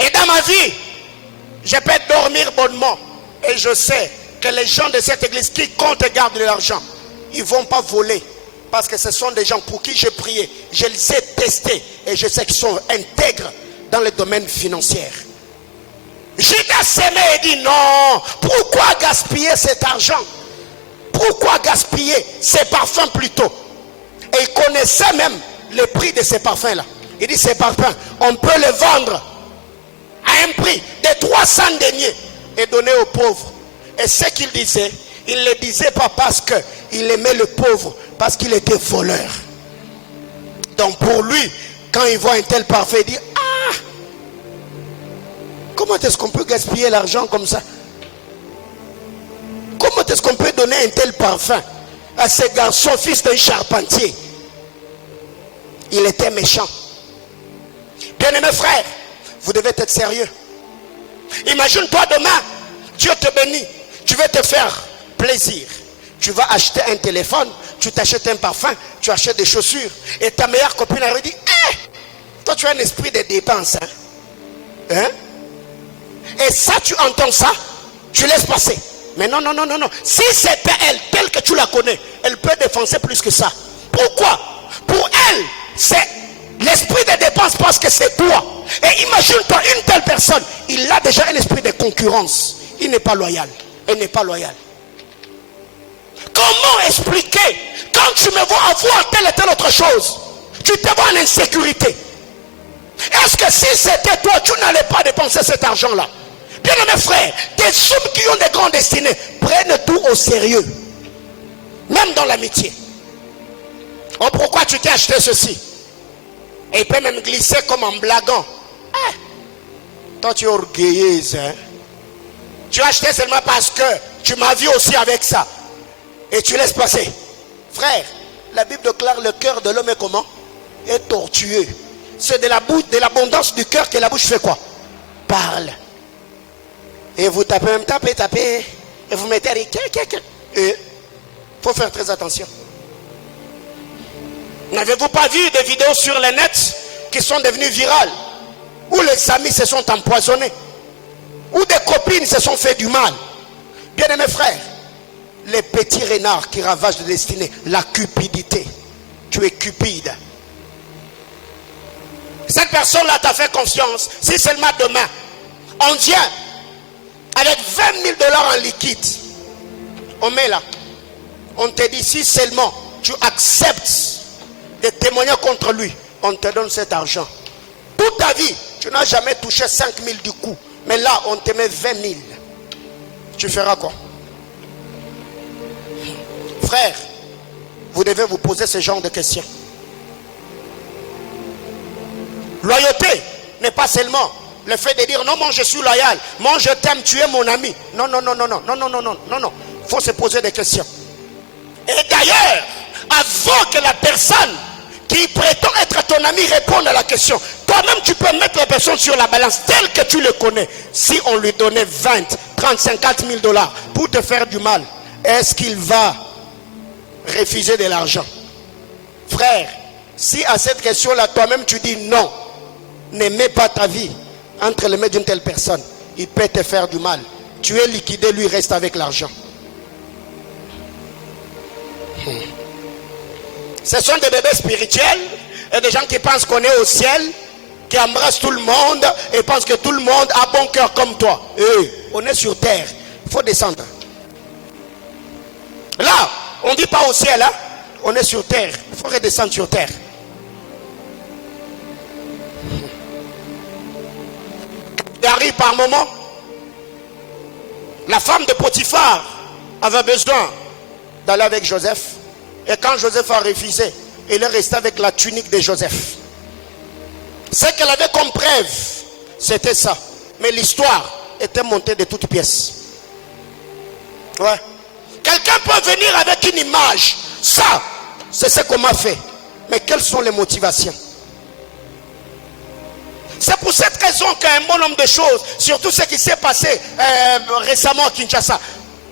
Et dans ma vie, je peux dormir bonnement. Et je sais que les gens de cette église qui comptent et gardent de l'argent, ils ne vont pas voler. Parce que ce sont des gens pour qui j'ai prié. Je les ai testés. Et je sais qu'ils sont intègres dans le domaine financier. Judas s'aimait et dit non. Pourquoi gaspiller cet argent? Pourquoi gaspiller ces parfums plutôt? Et il connaissait même le prix de ces parfums-là. Il dit ces parfums, on peut les vendre à un prix de 300 deniers et donner aux pauvres. Et ce qu'il disait, il ne le disait pas parce qu'il aimait le pauvre, parce qu'il était voleur. Donc pour lui, quand il voit un tel parfum, il dit ah, comment est-ce qu'on peut gaspiller l'argent comme ça? Comment est-ce qu'on peut donner un tel parfum à ce garçon, fils d'un charpentier? Il était méchant. Bien-aimé frère, vous devez être sérieux. Imagine-toi demain, Dieu te bénit, tu veux te faire plaisir. Tu vas acheter un téléphone, tu t'achètes un parfum, tu achètes des chaussures. Et ta meilleure copine elle dit, hey, toi tu as un esprit de dépense. Hein? Et ça, tu entends ça, tu laisses passer. Mais non, non, non, non, non. Si c'était elle, telle que tu la connais, elle peut dépenser plus que ça. Pourquoi? Pour elle, c'est l'esprit de dépense parce que c'est toi. Et imagine-toi, une telle personne, il a déjà un esprit de concurrence. Il n'est pas loyal. Elle n'est pas loyale. Comment expliquer quand tu me vois avoir telle et telle autre chose, tu te vois en insécurité? Est-ce que si c'était toi, tu n'allais pas dépenser cet argent-là? Bien mes frères, des sommes qui ont des grandes destinées, prennent tout au sérieux. Même dans l'amitié. Oh, pourquoi tu t'es acheté ceci? Et il peut même glisser comme en blaguant. Eh, toi tu es orgueilleuse. Hein? Tu as acheté seulement parce que tu m'as vu aussi avec ça. Et tu laisses passer. Frère, la Bible déclare le cœur de l'homme est comment? Est tortueux. C'est de l'abondance du cœur que la bouche fait quoi? Parle. Et vous tapez même, tapez. Et vous mettez avec quelqu'un. Et il faut faire très attention. N'avez-vous pas vu des vidéos sur le net qui sont devenues virales? Où les amis se sont empoisonnés? Où des copines se sont fait du mal? Bien aimés frères, les petits renards qui ravagent de destinée, la cupidité. Tu es cupide. Cette personne-là t'a fait confiance. Si seulement demain, on vient avec 20 000 $ en liquide, on met là, on te dit si seulement tu acceptes de témoigner contre lui, on te donne cet argent. Toute ta vie, tu n'as jamais touché 5 000 du coup, mais là on te met 20 000. Tu feras quoi? Frère, vous devez vous poser ce genre de questions. Loyauté n'est pas seulement le fait de dire non, moi je suis loyal, moi je t'aime, tu es mon ami. Non, non, non, non, non, non, non, non, non, non, non. Il faut se poser des questions. Et d'ailleurs, avant que la personne qui prétend être ton ami réponde à la question, toi-même tu peux mettre la personne sur la balance telle que tu le connais. Si on lui donnait 20, 30, 50 000 $ pour te faire du mal, est-ce qu'il va refuser de l'argent? Frère, si à cette question-là, toi-même tu dis non, ne mets pas ta vie entre les mains d'une telle personne, il peut te faire du mal. Tu es liquidé, lui reste avec l'argent. Ce sont des bébés spirituels et des gens qui pensent qu'on est au ciel, qui embrassent tout le monde et pensent que tout le monde a bon cœur comme toi. Et on est sur terre, il faut descendre. Là, on ne dit pas au ciel, hein? On est sur terre, il faut redescendre sur terre. Il arrive par moment, la femme de Potiphar avait besoin d'aller avec Joseph. Et quand Joseph a refusé, il est resté avec la tunique de Joseph. Ce qu'elle avait comme preuve, c'était ça. Mais l'histoire était montée de toutes pièces. Ouais. Quelqu'un peut venir avec une image. Ça, c'est ce qu'on m'a fait. Mais quelles sont les motivations? C'est pour cette raison qu'un bon nombre de choses, surtout ce qui s'est passé récemment à Kinshasa,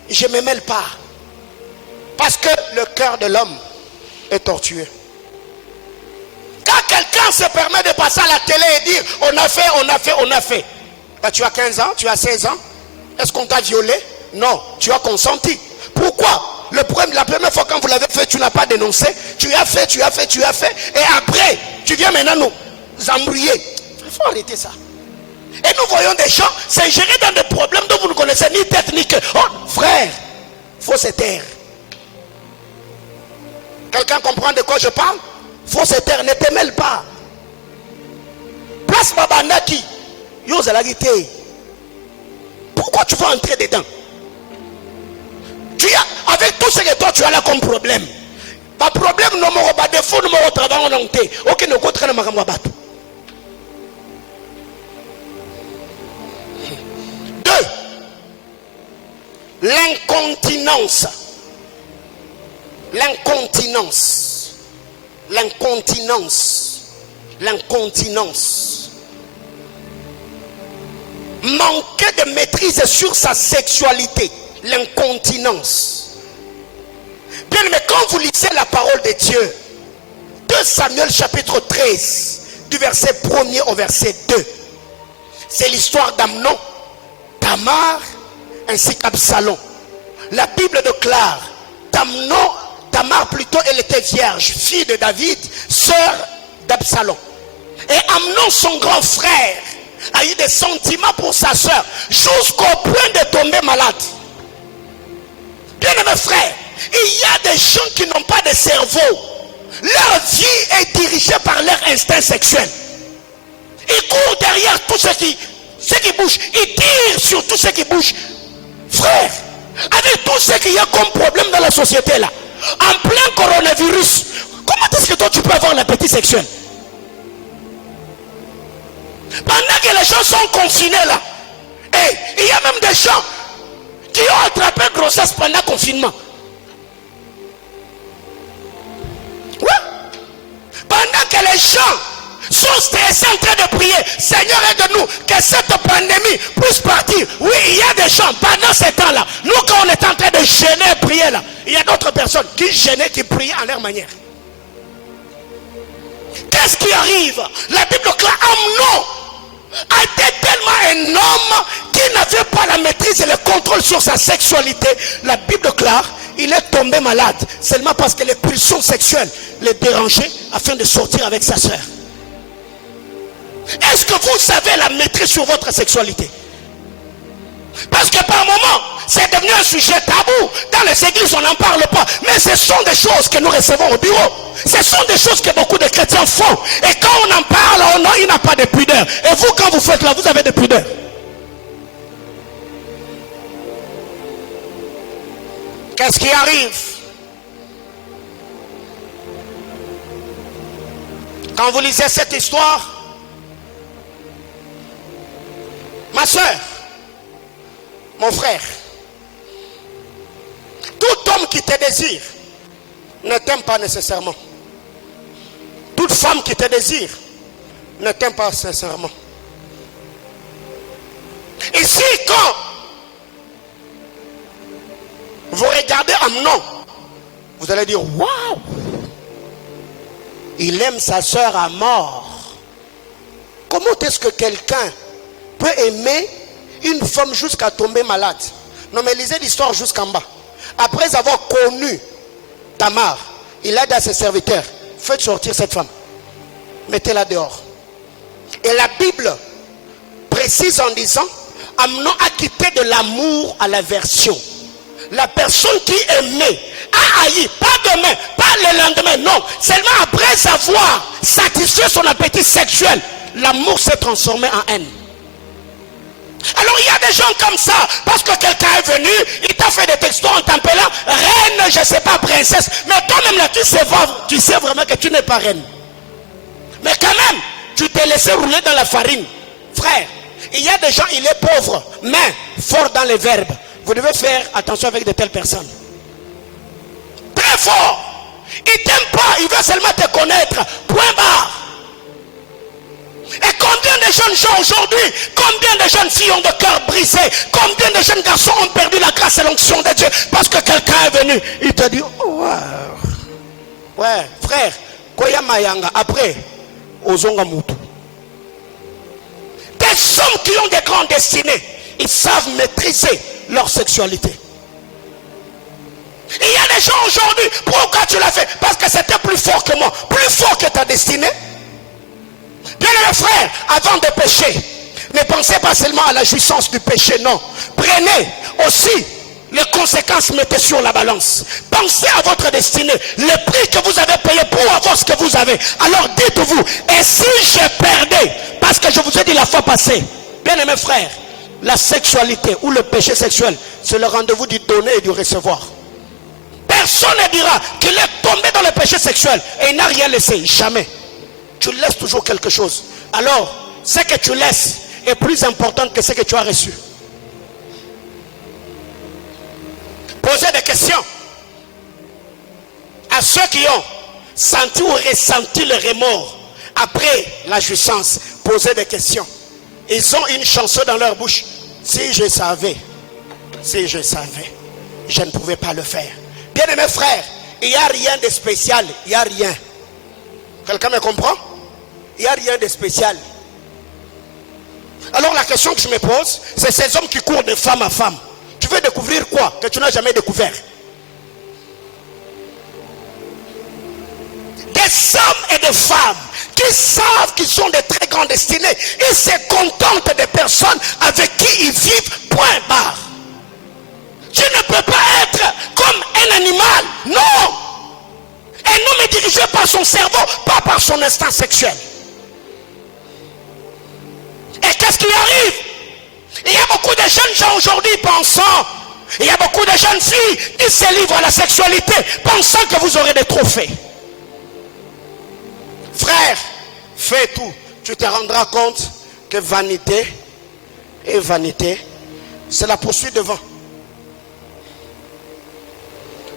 je ne me mêle pas. Parce que le cœur de l'homme est tortueux. Quand quelqu'un se permet de passer à la télé et dire on a fait. Ben, tu as 15 ans, tu as 16 ans. Est-ce qu'on t'a violé? Non, tu as consenti. Pourquoi? Le problème, la première fois quand vous l'avez fait, tu n'as pas dénoncé. Tu as fait. Et après, tu viens maintenant nous embrouiller. Il faut arrêter ça. Et nous voyons des gens s'ingérer dans des problèmes dont vous ne connaissez ni tête ni queue. Oh, frère, il faut se taire. Quelqu'un comprend de quoi je parle? Il faut se taire, ne te mêle pas. Place Babanaki. Yo zalagite. Pourquoi tu vas entrer dedans? Avec tout ce que toi tu as là comme problème. Pas problème, non, pas défaut, non, travail, on a monté. Ok, nous comptons ma caméra. 2. L'incontinence. Manquer de maîtrise sur sa sexualité. L'incontinence. Bien, mais quand vous lisez la parole de Dieu, 2 Samuel chapitre 13, du verset 1er au verset 2, c'est l'histoire d'Amnon, Tamar, ainsi qu'Absalom. La Bible déclare, Tamar plutôt, elle était vierge, fille de David, sœur d'Absalom. Et Amnon, son grand frère, a eu des sentiments pour sa sœur, jusqu'au point de tomber malade. Bien aimé frère, il y a des gens qui n'ont pas de cerveau. Leur vie est dirigée par leur instinct sexuel. Ils courent derrière tout ce qui bouge. Ils tirent sur tout ce qui bouge. Frère, avec tout ce qu'il y a comme problème dans la société là, en plein coronavirus, comment est-ce que toi tu peux avoir l'appétit sexuel? Pendant que les gens sont confinés là, et il y a même des gens qui ont attrapé grossesse pendant le confinement. Ouais. Pendant que les gens sont stressés en train de prier, Seigneur aide-nous, que cette pandémie puisse partir. Oui, il y a des gens, pendant ce temps-là, nous quand on est en train de gêner et prier là, il y a d'autres personnes qui gênaient, qui priaient en leur manière. Qu'est-ce qui arrive? La Bible déclare Amnon a été tellement un homme qui n'avait pas la maîtrise et le contrôle sur sa sexualité. La Bible déclare il est tombé malade seulement parce que les pulsions sexuelles les dérangeaient afin de sortir avec sa soeur. Est-ce que vous avez la maîtrise sur votre sexualité? Parce que par moment, c'est devenu un sujet tabou. Dans les églises, on n'en parle pas. Mais ce sont des choses que nous recevons au bureau. Ce sont des choses que beaucoup de chrétiens font. Et quand on en parle, il n'a pas de pudeur. Et vous, quand vous faites là, vous avez de pudeur. Qu'est-ce qui arrive? Quand vous lisez cette histoire, ma soeur, mon frère, tout homme qui te désire ne t'aime pas nécessairement. Toute femme qui te désire ne t'aime pas sincèrement. Ici, quand vous regardez Amnon, vous allez dire waouh, il aime sa soeur à mort. Comment est-ce que quelqu'un peut aimer une femme jusqu'à tomber malade? Non, mais lisez l'histoire jusqu'en bas. Après avoir connu Tamar, il a dit à ses serviteurs, faites sortir cette femme, mettez-la dehors. Et la Bible précise en disant, Amnon a quitté de l'amour à l'aversion. La personne qui aimait a haï, pas demain, pas le lendemain, non, seulement après avoir satisfait son appétit sexuel, l'amour s'est transformé en haine. Alors il y a des gens comme ça, parce que quelqu'un est venu, il t'a fait des textos en t'appelant reine, je ne sais pas, princesse, mais toi-même là tu sais vraiment que tu n'es pas reine. Mais quand même, tu t'es laissé rouler dans la farine. Frère, il y a des gens, il est pauvre, mais fort dans les verbes. Vous devez faire attention avec de telles personnes. très fort. Il t'aime pas, il veut seulement te connaître. Point barre. Et combien de jeunes gens aujourd'hui, combien de jeunes filles ont le cœur brisé, combien de jeunes garçons ont perdu la grâce et l'onction de Dieu parce que quelqu'un est venu, il te dit, oh, wow. Ouais, frère, Koya Mayanga, après, Ozonga Moutou. Des hommes qui ont des grandes destinées, ils savent maîtriser leur sexualité. Il y a des gens aujourd'hui, pourquoi tu l'as fait? Parce que c'était plus fort que moi, plus fort que ta destinée. Bien les frères, avant de pécher, ne pensez pas seulement à la jouissance du péché, non. Prenez aussi les conséquences, mettez sur la balance. Pensez à votre destinée, le prix que vous avez payé pour avoir ce que vous avez. Alors dites-vous, et si je perdais, parce que je vous ai dit la fois passée, bien aimés frères, la sexualité ou le péché sexuel, c'est le rendez-vous du donner et du recevoir. Personne ne dira qu'il est tombé dans le péché sexuel et il n'a rien laissé, jamais. Tu laisses toujours quelque chose. Alors, ce que tu laisses est plus important que ce que tu as reçu. Posez des questions à ceux qui ont senti ou ressenti le remords après la jouissance. Posez des questions. Ils ont une chanson dans leur bouche. Si je savais, je ne pouvais pas le faire. Bien aimés frères, il n'y a rien de spécial, il n'y a rien. Quelqu'un me comprend? Il n'y a rien de spécial. Alors la question que je me pose, c'est ces hommes qui courent de femme à femme. Tu veux découvrir quoi que tu n'as jamais découvert? Des hommes et des femmes qui savent qu'ils sont de très grandes destinées. Ils se contentent des personnes avec qui ils vivent, point barre. Tu ne peux pas être comme un animal, non. Un homme est dirigé par son cerveau, pas par son instinct sexuel. Et qu'est-ce qui arrive? Il y a beaucoup de jeunes gens aujourd'hui pensant, il y a beaucoup de jeunes filles qui se livrent à la sexualité pensant que vous aurez des trophées. Frère, fais tout. Tu te rendras compte que vanité et vanité, c'est la poursuite devant.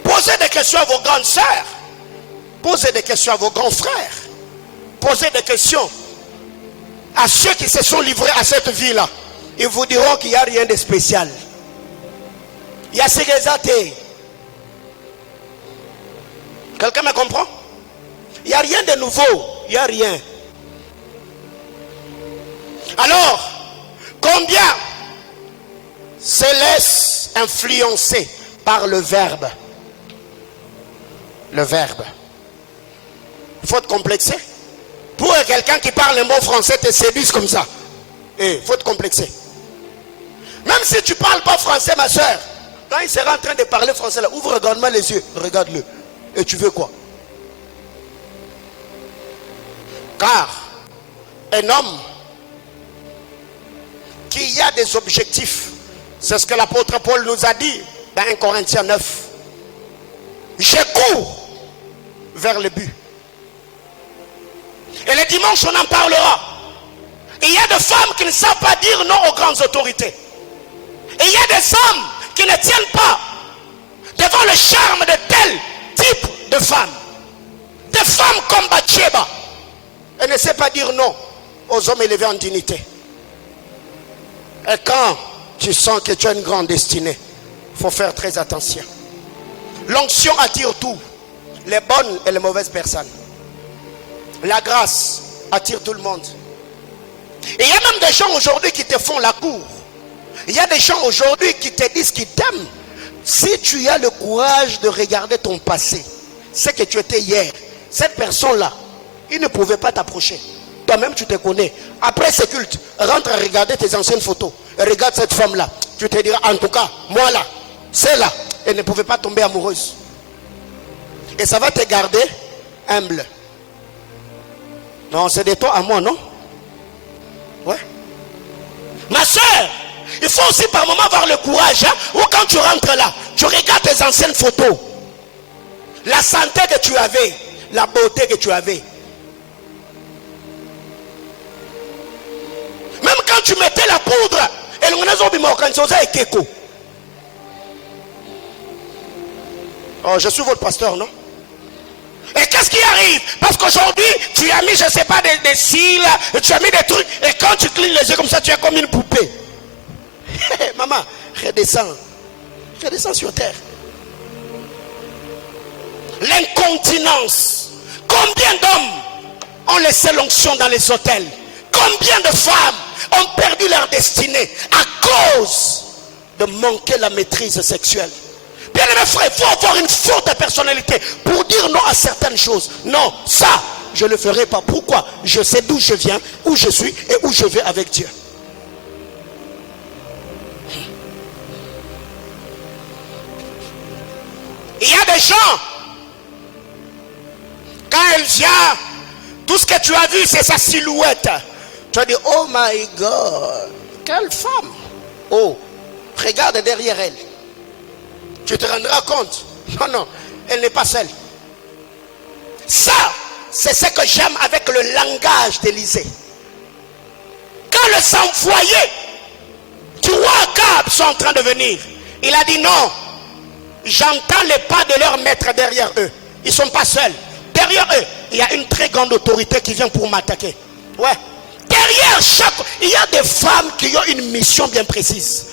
Posez des questions à vos grandes sœurs. Posez des questions à vos grands frères. Posez des questions à ceux qui se sont livrés à cette vie-là. Ils vous diront qu'il n'y a rien de spécial. Il y a ces résultats. Quelqu'un me comprend? Il n'y a rien de nouveau. Il n'y a rien. Alors, combien se laissent influencer par le verbe? Le verbe. Il faut te complexer. Pour quelqu'un qui parle un bon français te séduise comme ça. Il faut te complexer. Même si tu ne parles pas français, ma soeur, quand il sera en train de parler français, là, ouvre, regarde-moi les yeux. Regarde-le. Et tu veux quoi? Car un homme qui a des objectifs, c'est ce que l'apôtre Paul nous a dit dans 1 Corinthiens 9. Je cours vers le but. Et le dimanche, on en parlera. Il y a des femmes qui ne savent pas dire non aux grandes autorités. Et il y a des hommes qui ne tiennent pas devant le charme de tel type de femmes. Des femmes comme Bathsheba. Elle ne sait pas dire non aux hommes élevés en dignité. Et quand tu sens que tu as une grande destinée, il faut faire très attention. L'onction attire tout, les bonnes et les mauvaises personnes. La grâce attire tout le monde. Et il y a même des gens aujourd'hui qui te font la cour. Il y a des gens aujourd'hui qui te disent qu'ils t'aiment. Si tu as le courage de regarder ton passé, ce que tu étais hier, cette personne-là, il ne pouvait pas t'approcher. Toi-même, tu te connais. Après ce culte, rentre à regarder tes anciennes photos. Et regarde cette femme-là. Tu te diras, en tout cas, moi là, celle-là, elle ne pouvait pas tomber amoureuse. Et ça va te garder humble. Non, c'est de toi à moi, non? Ouais. Ma soeur, il faut aussi par moment avoir le courage, hein, ou quand tu rentres là, tu regardes tes anciennes photos. La santé que tu avais, la beauté que tu avais. Même quand tu mettais la poudre, et l'on a dit, Oh, je suis votre pasteur, non? Et qu'est-ce qui arrive? Parce qu'aujourd'hui, tu as mis, je ne sais pas, des cils, tu as mis des trucs, et quand tu clignes les yeux comme ça, tu es comme une poupée. Maman, redescends. Redescends sur terre. L'incontinence. Combien d'hommes ont laissé l'onction dans les hôtels? Combien de femmes ont perdu leur destinée à cause de manquer la maîtrise sexuelle? Bien mes frères, il faut avoir une forte personnalité pour dire non à certaines choses. Non, ça, je ne le ferai pas. Pourquoi? Je sais d'où je viens, où je suis et où je vais avec Dieu. Il y a des gens, quand elle vient, tout ce que tu as vu, c'est sa silhouette. Tu as dit, oh my God, quelle femme. Oh, regarde derrière elle. Tu te rendras compte. Non, non, elle n'est pas seule. Ça, c'est ce que j'aime avec le langage d'Élisée. Quand les envoyés du roi Akab sont en train de venir, il a dit non, j'entends les pas de leur maître derrière eux. Ils ne sont pas seuls. Derrière eux, il y a une très grande autorité qui vient pour m'attaquer. Ouais. Derrière chaque... Il y a des femmes qui ont une mission bien précise.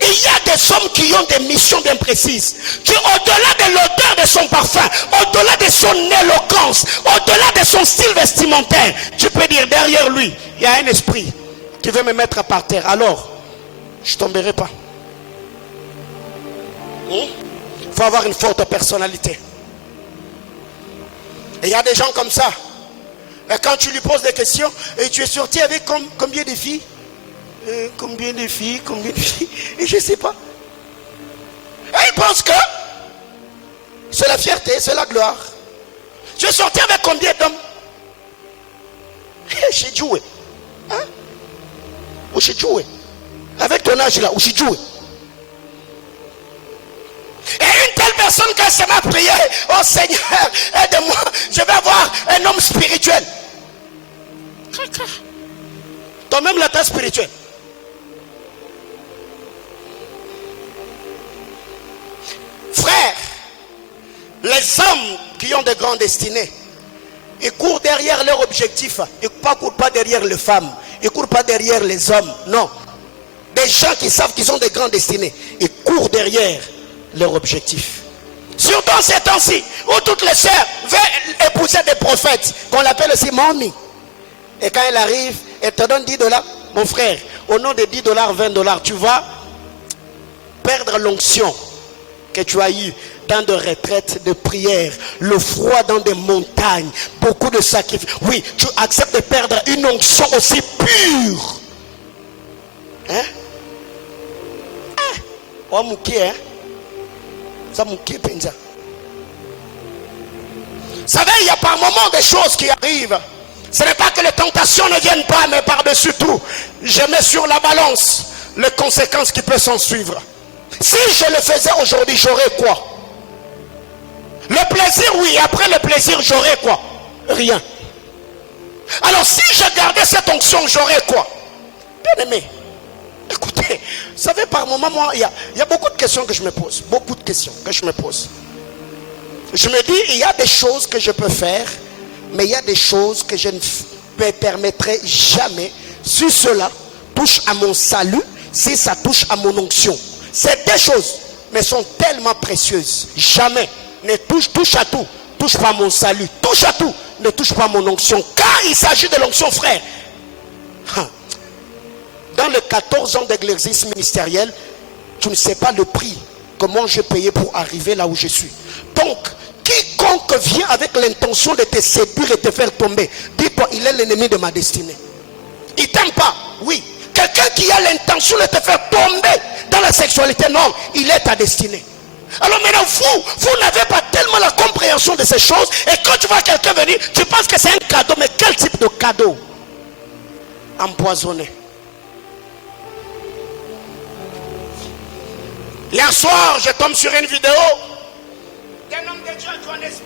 Il y a des hommes qui ont des missions bien précises. Qui, au-delà de l'odeur de son parfum, au-delà de son éloquence, au-delà de son style vestimentaire, tu peux dire derrière lui, il y a un esprit qui veut me mettre par terre. Alors, je ne tomberai pas. Il faut avoir une forte personnalité. Et il y a des gens comme ça. Et quand tu lui poses des questions, et tu es sorti avec combien de filles? Combien de filles? Et je ne sais pas. Et il pense que c'est la fierté, c'est la gloire. Tu es sorti avec combien d'hommes? J'ai joué. Hein? Où j'ai joué? Avec ton âge là, où j'ai joué? Et une telle personne, quand elle se met à prier, oh Seigneur, aide-moi, je vais avoir un homme spirituel. Toi-même, la tasse spirituelle. Frère, les hommes qui ont de grandes destinées, ils courent derrière leur objectif. Ils ne courent pas derrière les femmes. Ils ne courent pas derrière les hommes. Non. Des gens qui savent qu'ils ont de grandes destinées, ils courent derrière leur objectif. Surtout en ces temps-ci, où toutes les sœurs veulent épouser des prophètes, qu'on l'appelle aussi mamie. Et quand elle arrive, elle te donne 10 $. Mon frère, au nom de 10 $, 20 $, tu vas perdre l'onction que tu as eu dans des retraites de prière, le froid dans des montagnes, beaucoup de sacrifices. Oui, tu acceptes de perdre une onction aussi pure. Hein? Oh, mouké, hein? Ça mouké, penza. Vous savez, il y a par moments des choses qui arrivent. Ce n'est pas que les tentations ne viennent pas, mais par-dessus tout, je mets sur la balance les conséquences qui peuvent s'en suivre. Si je le faisais aujourd'hui, j'aurais quoi? Le plaisir, oui. Après le plaisir, j'aurais quoi? Rien. Alors si je gardais cette onction, j'aurais quoi? Bien aimé, écoutez, vous savez, par moment, moi, il y a beaucoup de questions que je me pose. Beaucoup de questions que je me pose. Je me dis, il y a des choses que je peux faire, mais il y a des choses que je ne me permettrai jamais. Si cela touche à mon salut, si ça touche à mon onction. Ces deux choses, mais sont tellement précieuses. Jamais ne touche à tout. Touche pas mon salut. Touche à tout. Ne touche pas mon onction. Car il s'agit de l'onction, frère. Dans les 14 ans d'exercice ministériel, tu ne sais pas le prix. Comment j'ai payé pour arriver là où je suis. Donc, quiconque vient avec l'intention de te séduire et te faire tomber, dis-toi, il est l'ennemi de ma destinée. Il t'aime pas, oui. Quelqu'un qui a l'intention de te faire tomber dans la sexualité, non, il est ta destinée. Alors maintenant, vous n'avez pas tellement la compréhension de ces choses. Et quand tu vois quelqu'un venir, tu penses que c'est un cadeau. Mais quel type de cadeau? Empoisonné. Hier soir, je tombe sur une vidéo d'un homme de Dieu à Johannesburg.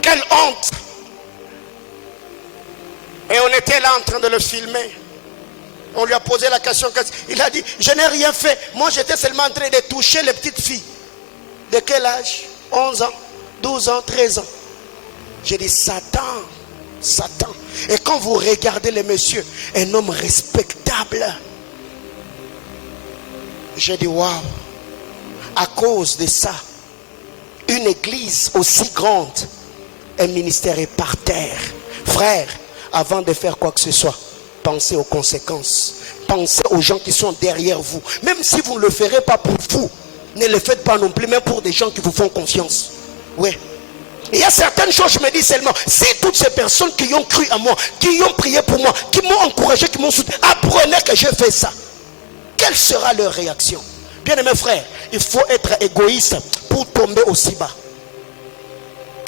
Quelle honte! Et on était là en train de le filmer. On lui a posé la question. Il a dit, je n'ai rien fait. Moi, j'étais seulement en train de toucher les petites filles. De quel âge? 11 ans, 12 ans, 13 ans. J'ai dit Satan, Satan. Et quand vous regardez le monsieur, un homme respectable, j'ai dit waouh. À cause de ça, une église aussi grande, un ministère est par terre. Frère, avant de faire quoi que ce soit, pensez aux conséquences. Pensez aux gens qui sont derrière vous. Même si vous ne le ferez pas pour vous, ne le faites pas non plus, mais pour des gens qui vous font confiance. Oui. Il y a certaines choses, je me dis seulement, si toutes ces personnes qui ont cru à moi, qui ont prié pour moi, qui m'ont encouragé, qui m'ont soutenu, apprenaient que je fais ça, quelle sera leur réaction? Bien-aimés frères, il faut être égoïste pour tomber aussi bas.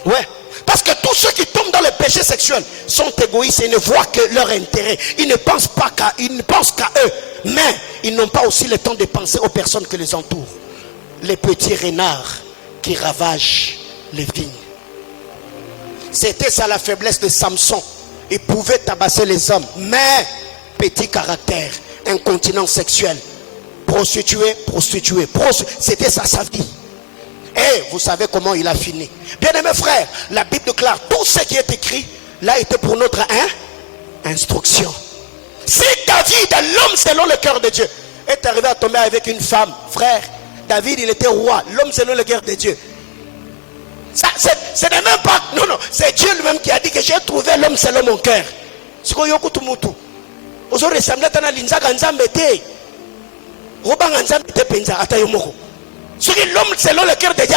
Ouais. Parce que tous ceux qui tombent dans le péché sexuel sont égoïstes et ne voient que leur intérêt. Ils ne pensent pas qu'à eux. Mais ils n'ont pas aussi le temps de penser aux personnes qui les entourent. Les petits renards qui ravagent les vignes. C'était ça la faiblesse de Samson. Il pouvait tabasser les hommes. Mais petit caractère, incontinence sexuelle, prostituée. C'était ça sa vie. Et vous savez comment il a fini. Bien-aimés frères, la Bible déclare tout ce qui est écrit là était pour notre instruction. Si David, l'homme selon le cœur de Dieu, est arrivé à tomber avec une femme, frère, David il était roi, l'homme selon le cœur de Dieu. Ce n'est même pas, non, c'est Dieu lui-même qui a dit que j'ai trouvé l'homme selon mon cœur. Ce qu'on y a tout. Aujourd'hui, ça me l'a donné l'inzaga nzambete. Robang nzambete penza atayomoko. L'homme selon le cœur de Dieu,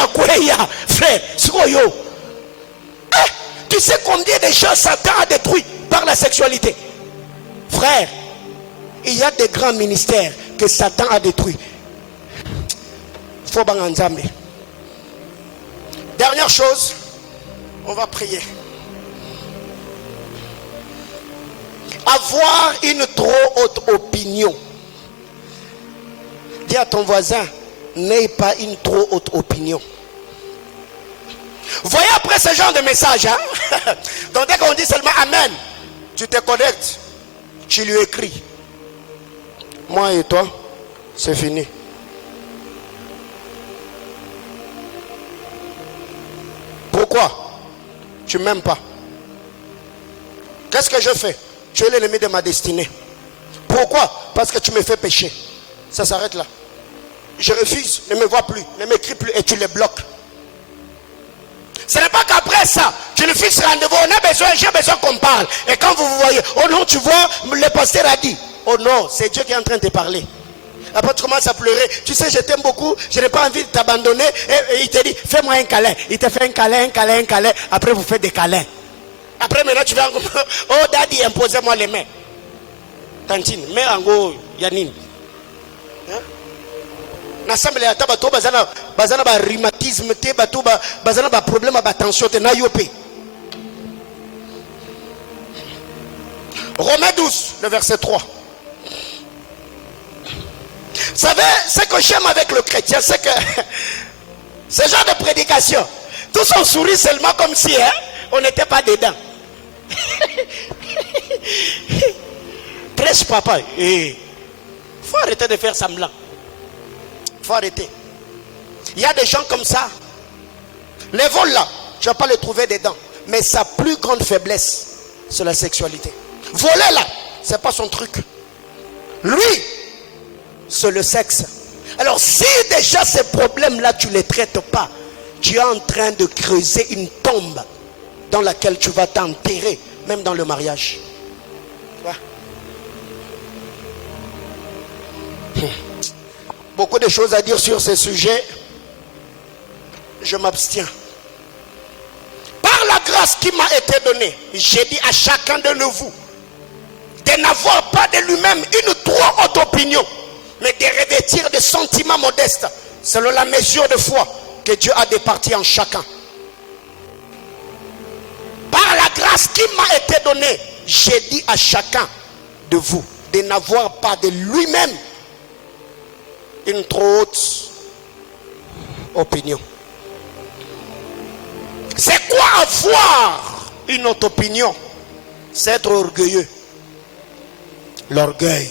frère, tu sais combien de gens Satan a détruit par la sexualité? Frère, il y a des grands ministères que Satan a détruits. Faut banganzambe. Dernière chose, on va prier. Avoir une trop haute opinion. Dis à ton voisin, n'aie pas une trop haute opinion. Voyez après ce genre de message, hein? Donc dès qu'on dit seulement Amen, tu te connectes, tu lui écris. Moi et toi, c'est fini. Pourquoi? Tu m'aimes pas. Qu'est-ce que je fais? Tu es l'ennemi de ma destinée. Pourquoi? Parce que tu me fais pécher. Ça s'arrête là. Je refuse, ne me vois plus, ne m'écris plus et tu les bloques. Ce n'est pas qu'après ça, tu le fixes rendez-vous, j'ai besoin qu'on parle. Et quand vous voyez, oh non, tu vois, le pasteur a dit. Oh non, c'est Dieu qui est en train de te parler. Après tu commences à pleurer. Tu sais, je t'aime beaucoup, je n'ai pas envie de t'abandonner. Et il te dit, fais-moi un câlin. Il te fait un câlin. Après vous faites des câlins. Après maintenant tu vas, oh daddy, imposez-moi les mains. Tantine, mais en gros, Yanine. N'assemble ya tabato bazana ba rhumatisme te bato bazana ba problème ba tension te na yopé. Romains 12, le verset 3. Vous savez, ce que j'aime avec le chrétien, c'est que ce genre de prédication, tous on sourit seulement comme si on n'était pas dedans. Prêche papa. Faut arrêter de faire semblant. Faut arrêter. Il y a des gens comme ça. Les vols là, tu ne vas pas les trouver dedans. Mais sa plus grande faiblesse, c'est la sexualité. Voler là, c'est pas son truc. Lui, c'est le sexe. Alors si déjà ces problèmes là tu ne les traites pas, tu es en train de creuser une tombe dans laquelle tu vas t'enterrer, même dans le mariage. Beaucoup de choses à dire sur ce sujet. Je m'abstiens. Par la grâce qui m'a été donnée, j'ai dit à chacun de vous de n'avoir pas de lui-même une trop haute opinion, mais de revêtir des sentiments modestes selon la mesure de foi que Dieu a départie en chacun. Par la grâce qui m'a été donnée, j'ai dit à chacun de vous de n'avoir pas de lui-même une trop haute opinion. C'est quoi avoir une haute opinion? C'est être orgueilleux. L'orgueil.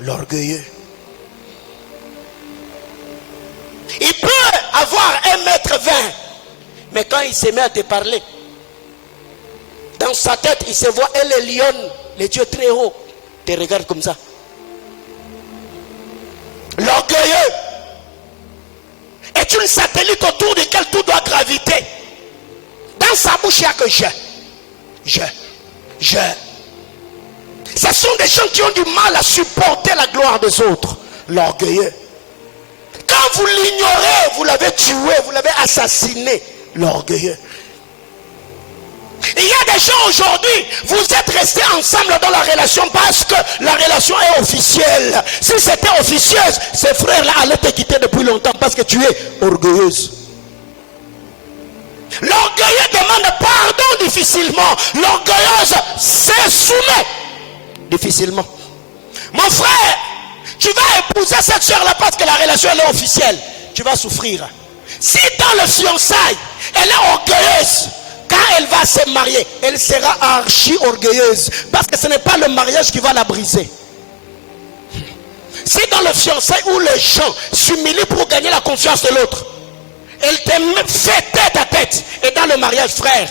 L'orgueilleux. avoir 1,20 m. Mais quand il se met à te parler, dans sa tête, il se voit, elle est lionne, les yeux très hauts, te regarde comme ça. L'orgueilleux est une satellite autour duquel tout doit graviter. Dans sa bouche, il n'y a que je. Ce sont des gens qui ont du mal à supporter la gloire des autres. L'orgueilleux. Quand vous l'ignorez, vous l'avez tué, vous l'avez assassiné. L'orgueilleux. Il y a des gens aujourd'hui, vous êtes restés ensemble dans la relation parce que la relation est officielle. Si c'était officieuse, ces frères-là allaient te quitter depuis longtemps parce que tu es orgueilleuse. L'orgueilleux demande pardon difficilement. L'orgueilleuse se soumet difficilement. Mon frère, tu vas épouser cette soeur-là parce que la relation elle est officielle. Tu vas souffrir. Si dans le fiançailles, elle est orgueilleuse, quand elle va se marier, elle sera archi orgueilleuse. Parce que ce n'est pas le mariage qui va la briser. Si dans le fiançailles où les gens s'humilient pour gagner la confiance de l'autre, elle te fait tête à tête. Et dans le mariage, frère,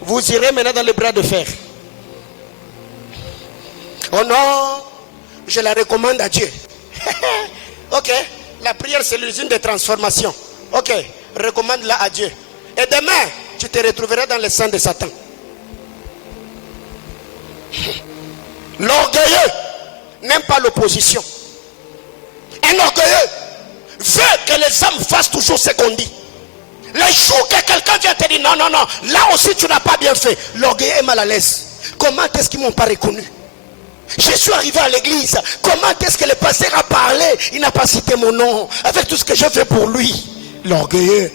vous irez maintenant dans les bras de fer. Oh non, je la recommande à Dieu. Ok, la prière c'est l'usine de transformation. Ok, recommande-la à Dieu. Et demain, tu te retrouveras dans le sang de Satan. L'orgueilleux n'aime pas l'opposition. Un orgueilleux veut que les hommes fassent toujours ce qu'on dit. Le jour que quelqu'un vient te dire non, là aussi tu n'as pas bien fait. L'orgueilleux est mal à l'aise. Comment est-ce qu'ils ne m'ont pas reconnu? Je suis arrivé à l'église. Comment est-ce que le pasteur a parlé? Il n'a pas cité mon nom avec tout ce que j'ai fait pour lui. L'orgueilleux.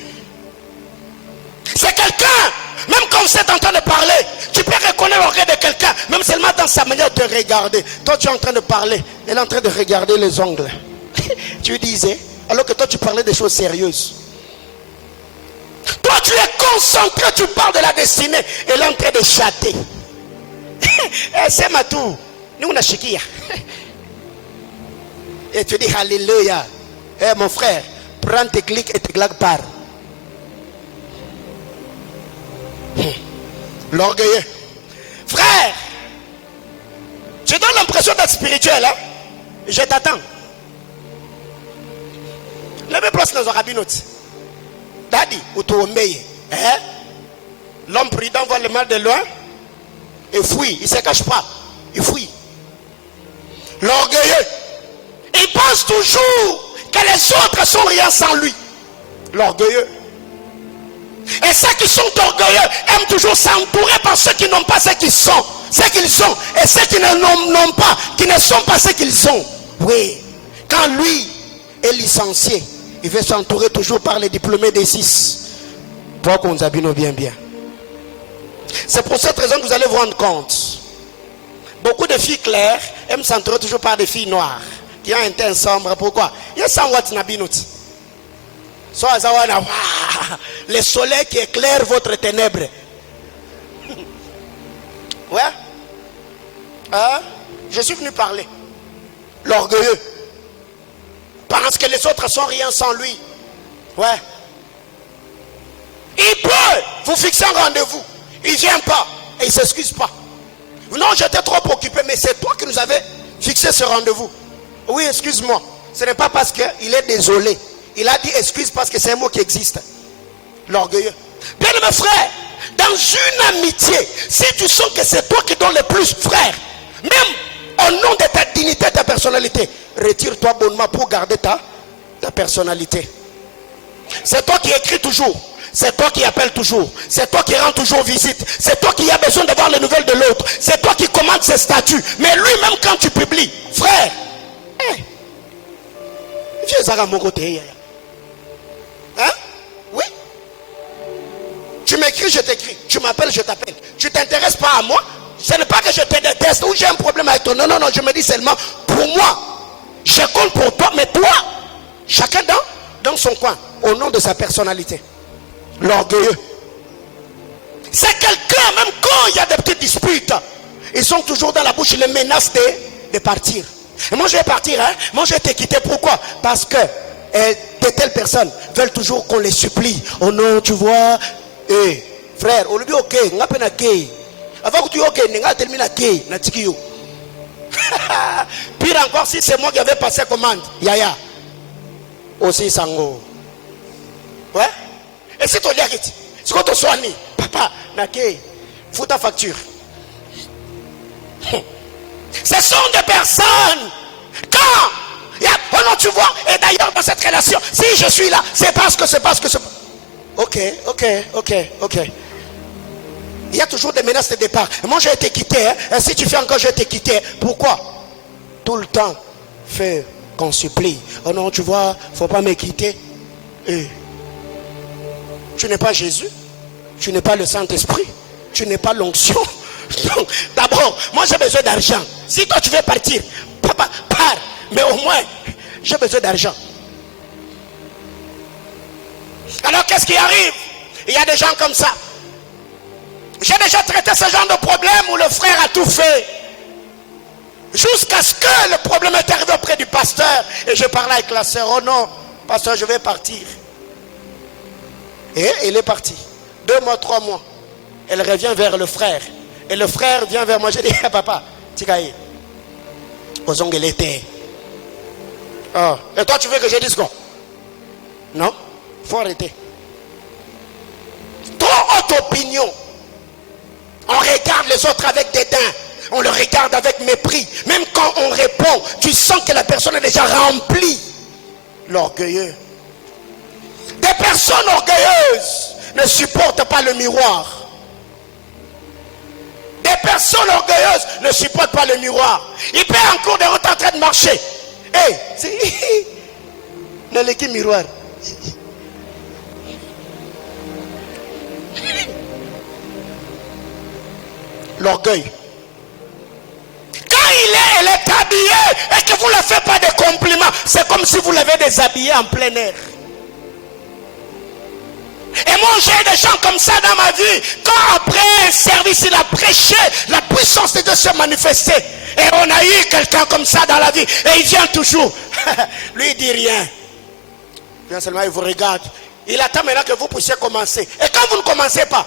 C'est quelqu'un, même quand vous êtes en train de parler, tu peux reconnaître l'orgueil de quelqu'un, même seulement dans sa manière de regarder. Toi tu es en train de parler, elle est en train de regarder les ongles. Tu disais, alors que toi tu parlais des choses sérieuses. Toi tu es concentré, tu parles de la destinée, elle est en train de chatter. C'est ma tour. Nous on a chiquilla. Et tu dis alléluia. Mon frère, prends tes clics et tes claques par. L'orgueilleux. Frère, tu donnes l'impression d'être spirituel, hein? Je t'attends. Levez place dans un rabbinot. Daddy, ou tu hein? L'homme prudent voit le mal de loin et fuit. Il ne se cache pas. Il fuit. L'orgueilleux, il pense toujours que les autres sont rien sans lui. L'orgueilleux. Et ceux qui sont orgueilleux aiment toujours s'entourer par ceux qui n'ont pas ce qu'ils sont, ce qu'ils ont. Et ceux qui n'ont pas, qui ne sont pas ce qu'ils ont. Oui. Quand lui est licencié, il veut s'entourer toujours par les diplômés des 6. Toi qu'on s'habille bien. C'est pour cette raison que vous allez vous rendre compte. Beaucoup de filles claires aiment s'entourer toujours par des filles noires qui ont un teint sombre. Pourquoi? Il y a 100 watts nabinouti. Le soleil qui éclaire votre ténèbre. Ouais. Je suis venu parler. L'orgueilleux pense que les autres sont rien sans lui. Ouais. Il peut vous fixer un rendez-vous. Il ne vient pas et il ne s'excuse pas. Non, j'étais trop occupé, mais c'est toi qui nous avais fixé ce rendez-vous. Oui, excuse-moi. Ce n'est pas parce qu'il est désolé. Il a dit excuse parce que c'est un mot qui existe. L'orgueilleux. Bien mes frères, dans une amitié, si tu sens que c'est toi qui donnes le plus, frère, même au nom de ta dignité, ta personnalité, retire-toi bonnement pour garder ta personnalité. C'est toi qui écris toujours. C'est toi qui appelles toujours. C'est toi qui rends toujours visite. C'est toi qui as besoin d'avoir les nouvelles de l'autre. C'est toi qui commandes ses statuts. Mais lui-même quand tu publies, frère, viens à mon côté. Hein? Oui. Tu m'écris, je t'écris. Tu m'appelles, je t'appelle. Tu t'intéresses pas à moi. Ce n'est pas que je te déteste ou j'ai un problème avec toi. Non, je me dis seulement pour moi. Je compte pour toi, mais toi, chacun dans son coin, au nom de sa personnalité. L'orgueilleux. C'est quelqu'un, même quand il y a des petites disputes, ils sont toujours dans la bouche, ils les menacent de partir. Et moi je vais partir, hein? Moi je vais te quitter. Pourquoi? Parce que et de telles personnes veulent toujours qu'on les supplie. Oh non, tu vois, frère, au lieu ok, n'a pas gay. Avant que tu ok, n'a terminé gay, n'a tikio. Pire encore si c'est moi qui avais passé commande. Yaya. Aussi sango. Ouais. Et si tu l'as dit, c'est quand tu soignes, papa, n'a gay, fous ta facture. Ce sont des personnes. Quand oh non, tu vois, et d'ailleurs dans cette relation, si je suis là, c'est parce que Ok. Il y a toujours des menaces de départ. Moi j'ai été quitté, hein. Et si tu fais encore, j'ai été quitté. Pourquoi? Tout le temps, fais qu'on supplie. Oh non, tu vois, faut pas me quitter. Tu n'es pas Jésus, tu n'es pas le Saint-Esprit, tu n'es pas l'onction. Donc, d'abord, moi j'ai besoin d'argent. Si toi tu veux partir, papa, pars. Mais au moins, j'ai besoin d'argent. Alors qu'est-ce qui arrive? Il y a des gens comme ça. J'ai déjà traité ce genre de problème où le frère a tout fait. Jusqu'à ce que le problème est arrivé auprès du pasteur. Et je parlais avec la sœur. Oh non, pasteur, je vais partir. Et il est parti. 2 mois, 3 mois. Elle revient vers le frère. Et le frère vient vers moi. Je dis, hey, papa, Tikaï, osons qu'elle était. Oh. Et toi, tu veux que je dise quoi? Non, il faut arrêter. Trop haute opinion. On regarde les autres avec dédain. On le regarde avec mépris. Même quand on répond, tu sens que la personne est déjà remplie. L'orgueilleux. Des personnes orgueilleuses ne supportent pas le miroir. Des personnes orgueilleuses ne supportent pas le miroir. Il peut en cours de route en train de marcher. Hey, c'est dans l'équipe miroir. L'orgueil. Quand elle est habillée et que vous ne faites pas de compliments, c'est comme si vous l'avez déshabillée en plein air. Et moi j'ai des gens comme ça dans ma vie. Quand après un service il a prêché, la puissance de Dieu s'est manifestée. Et on a eu quelqu'un comme ça dans la vie. Et il vient toujours. Lui il dit rien. Bien seulement il vous regarde. Il attend maintenant que vous puissiez commencer. Et quand vous ne commencez pas,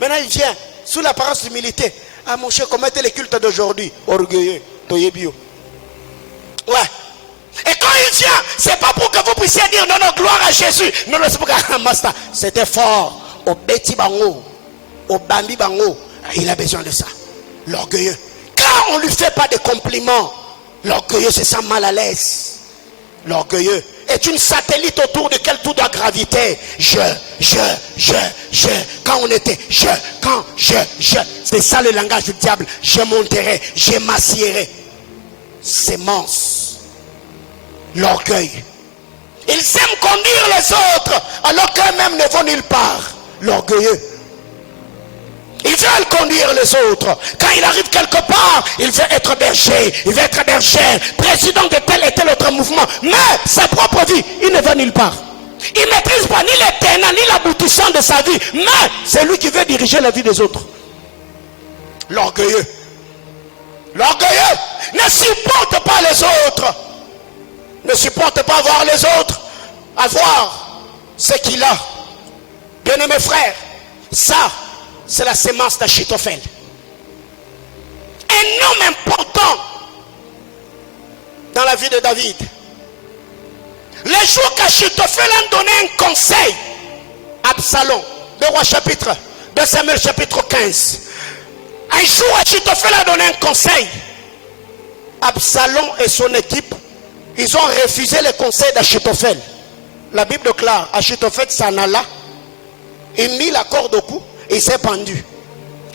maintenant il vient sous l'apparence d'humilité. Ah mon cher, comment était le culte d'aujourd'hui? Orgueilleux. Toyebio. Ouais. Et quand il vient, c'est pas pour que vous puissiez dire non, non, gloire à Jésus. Non, non, c'est pour que master, c'était fort. Au Beti Bango, au Bambi Bango, il a besoin de ça. L'orgueilleux. Quand on ne lui fait pas de compliments, l'orgueilleux se sent mal à l'aise. L'orgueilleux est une satellite autour de quel tout doit graviter. Quand on était, c'est ça le langage du diable. Je monterai, je m'assierai. Sémence. L'orgueil. Ils aiment conduire les autres alors qu'eux-mêmes ne vont nulle part. L'orgueilleux. Ils veulent conduire les autres. Quand il arrive quelque part, il veut être berger. Il veut être berger. Président de tel et tel autre mouvement. Mais sa propre vie, il ne va nulle part. Il ne maîtrise pas ni les tenants, ni l'aboutissant de sa vie. Mais c'est lui qui veut diriger la vie des autres. L'orgueilleux. L'orgueilleux ne supporte pas les autres. Ne supporte pas voir les autres avoir ce qu'il a. Bien-aimés frères, ça, c'est la sémence d'Achitophel. Un homme important dans la vie de David. Le jour qu'Achitophel a donné un conseil à Absalom, 2 Samuel chapitre 15. Un jour, Achitophel a donné un conseil. Absalom et son équipe, ils ont refusé le conseil d'Achitophel. La Bible déclare, Achitophel s'en alla, il mit la corde au cou et il s'est pendu.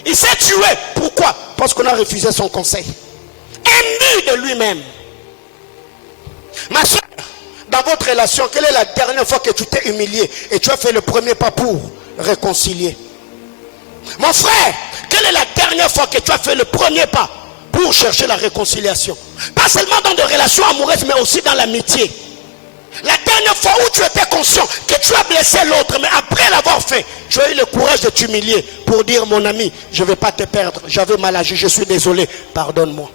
Il s'est tué. Pourquoi? Parce qu'on a refusé son conseil. Imbu de lui-même. Ma soeur, dans votre relation, quelle est la dernière fois que tu t'es humilié et tu as fait le premier pas pour réconcilier? Mon frère, quelle est la dernière fois que tu as fait le premier pas pour chercher la réconciliation? Pas seulement dans des relations amoureuses, mais aussi dans l'amitié. La dernière fois où tu étais conscient que tu as blessé l'autre, mais après l'avoir fait, tu as eu le courage de t'humilier pour dire, mon ami, je ne vais pas te perdre, j'avais mal agi, je suis désolé, pardonne-moi.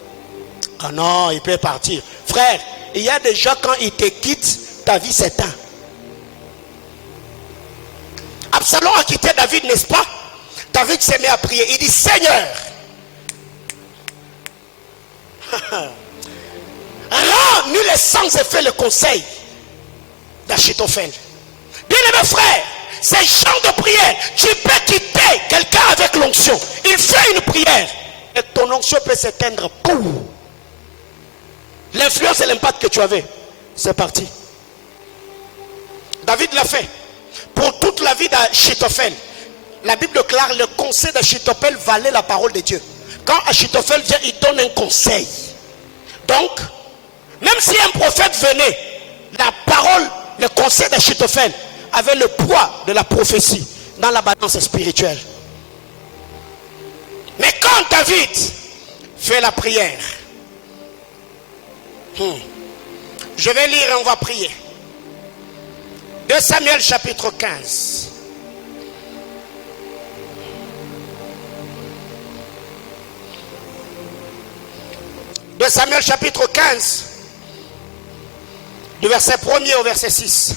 Ah non, il peut partir. Frère, il y a des gens, quand ils te quittent, ta vie s'éteint. Absalom a quitté David, n'est-ce pas? David s'est mis à prier. Il dit, Seigneur, rends nul et sans effet le conseil d'Achitophel. Bien-aimé frère, ces gens de prière, tu peux quitter quelqu'un avec l'onction. Il fait une prière et ton onction peut s'éteindre. L'influence et l'impact que tu avais, c'est parti. David l'a fait. Pour toute la vie d'Achitophel, la Bible déclare le conseil d'Achitophel valait la parole de Dieu. Quand Achitophel vient, il donne un conseil. Donc, même si un prophète venait, la parole, le conseil d'Achitophel avait le poids de la prophétie dans la balance spirituelle. Mais quand David fait la prière, je vais lire et on va prier. 2 Samuel chapitre 15. De Samuel chapitre 15, du verset 1er au verset 6.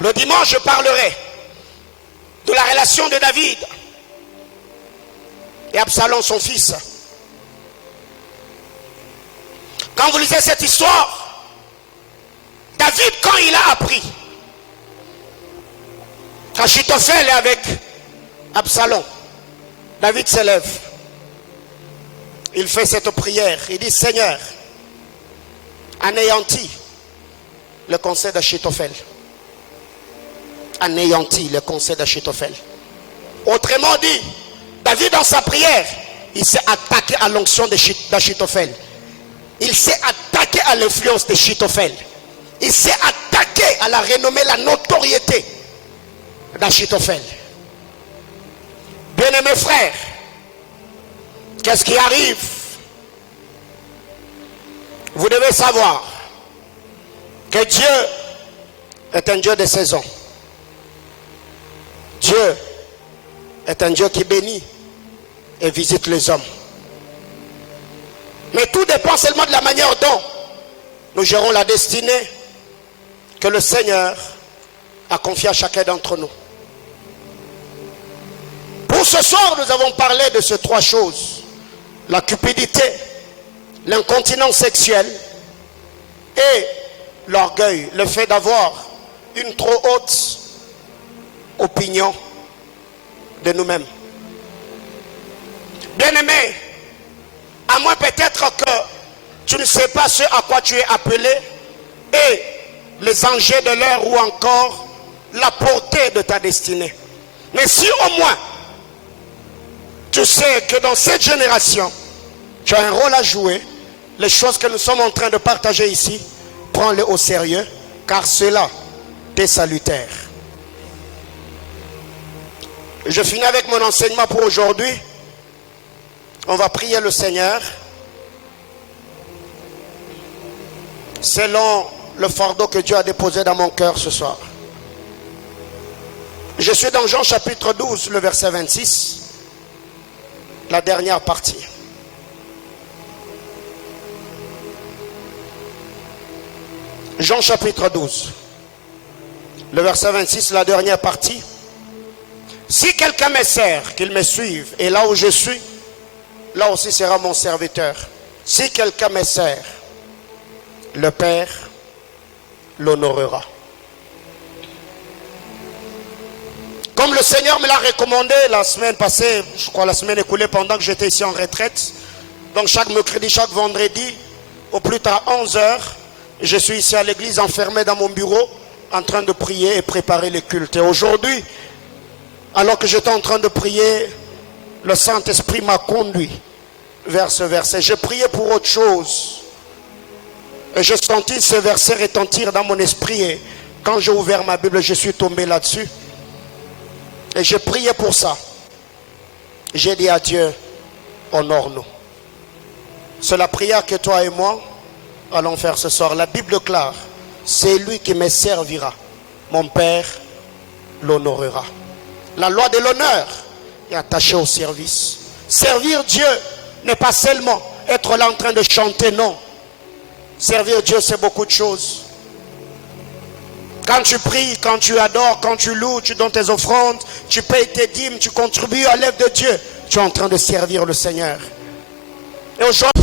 Le dimanche, je parlerai de la relation de David et Absalom, son fils. Quand vous lisez cette histoire, David, quand il a appris qu'Achitophel est avec Absalom, David s'élève. Il fait cette prière. Il dit, Seigneur, anéantis le conseil d'Achitophel. Anéantis le conseil d'Achitophel. Autrement dit, David dans sa prière, il s'est attaqué à l'onction d'Achitophel. Il s'est attaqué à l'influence d'Achitophel. Il s'est attaqué à la renommée, la notoriété d'Achitophel. Bien-aimés frères, qu'est-ce qui arrive? Vous devez savoir que Dieu est un Dieu de saison. Dieu est un Dieu qui bénit et visite les hommes. Mais tout dépend seulement de la manière dont nous gérons la destinée que le Seigneur a confiée à chacun d'entre nous. Pour ce soir, nous avons parlé de ces trois choses: la cupidité, l'incontinence sexuelle et l'orgueil, le fait d'avoir une trop haute opinion de nous-mêmes. Bien-aimé, à moins peut-être que tu ne sais pas ce à quoi tu es appelé et les enjeux de l'heure ou encore la portée de ta destinée. Mais si au moins tu sais que dans cette génération tu as un rôle à jouer, les choses que nous sommes en train de partager ici, prends-les au sérieux, car cela t'est salutaire. Je finis avec mon enseignement pour aujourd'hui. On va prier le Seigneur selon le fardeau que Dieu a déposé dans mon cœur ce soir. Je suis dans Jean chapitre 12, le verset 26, la dernière partie. Jean chapitre 12, le verset 26, la dernière partie. Si quelqu'un me sert, qu'il me suive, et là où je suis, là aussi sera mon serviteur. Si quelqu'un me sert, le Père l'honorera. Comme le Seigneur me l'a recommandé la semaine passée, je crois la semaine écoulée pendant que j'étais ici en retraite. Donc chaque mercredi, chaque vendredi, au plus tard 11h, je suis ici à l'église enfermé dans mon bureau en train de prier et préparer les cultes. Et aujourd'hui, alors que j'étais en train de prier, le Saint-Esprit m'a conduit vers ce verset. J'ai prié pour autre chose. Et j'ai senti ce verset retentir dans mon esprit. Et quand j'ai ouvert ma Bible, je suis tombé là-dessus. Et j'ai prié pour ça. J'ai dit à Dieu, honore-nous. C'est la prière que toi et moi allons faire ce soir. La Bible déclare, c'est lui qui me servira. Mon Père l'honorera. La loi de l'honneur et attaché au service. Servir Dieu n'est pas seulement être là en train de chanter, non. Servir Dieu, c'est beaucoup de choses. Quand tu pries, quand tu adores, quand tu loues, tu donnes tes offrandes, tu payes tes dîmes, tu contribues à l'œuvre de Dieu, tu es en train de servir le Seigneur. Et aujourd'hui,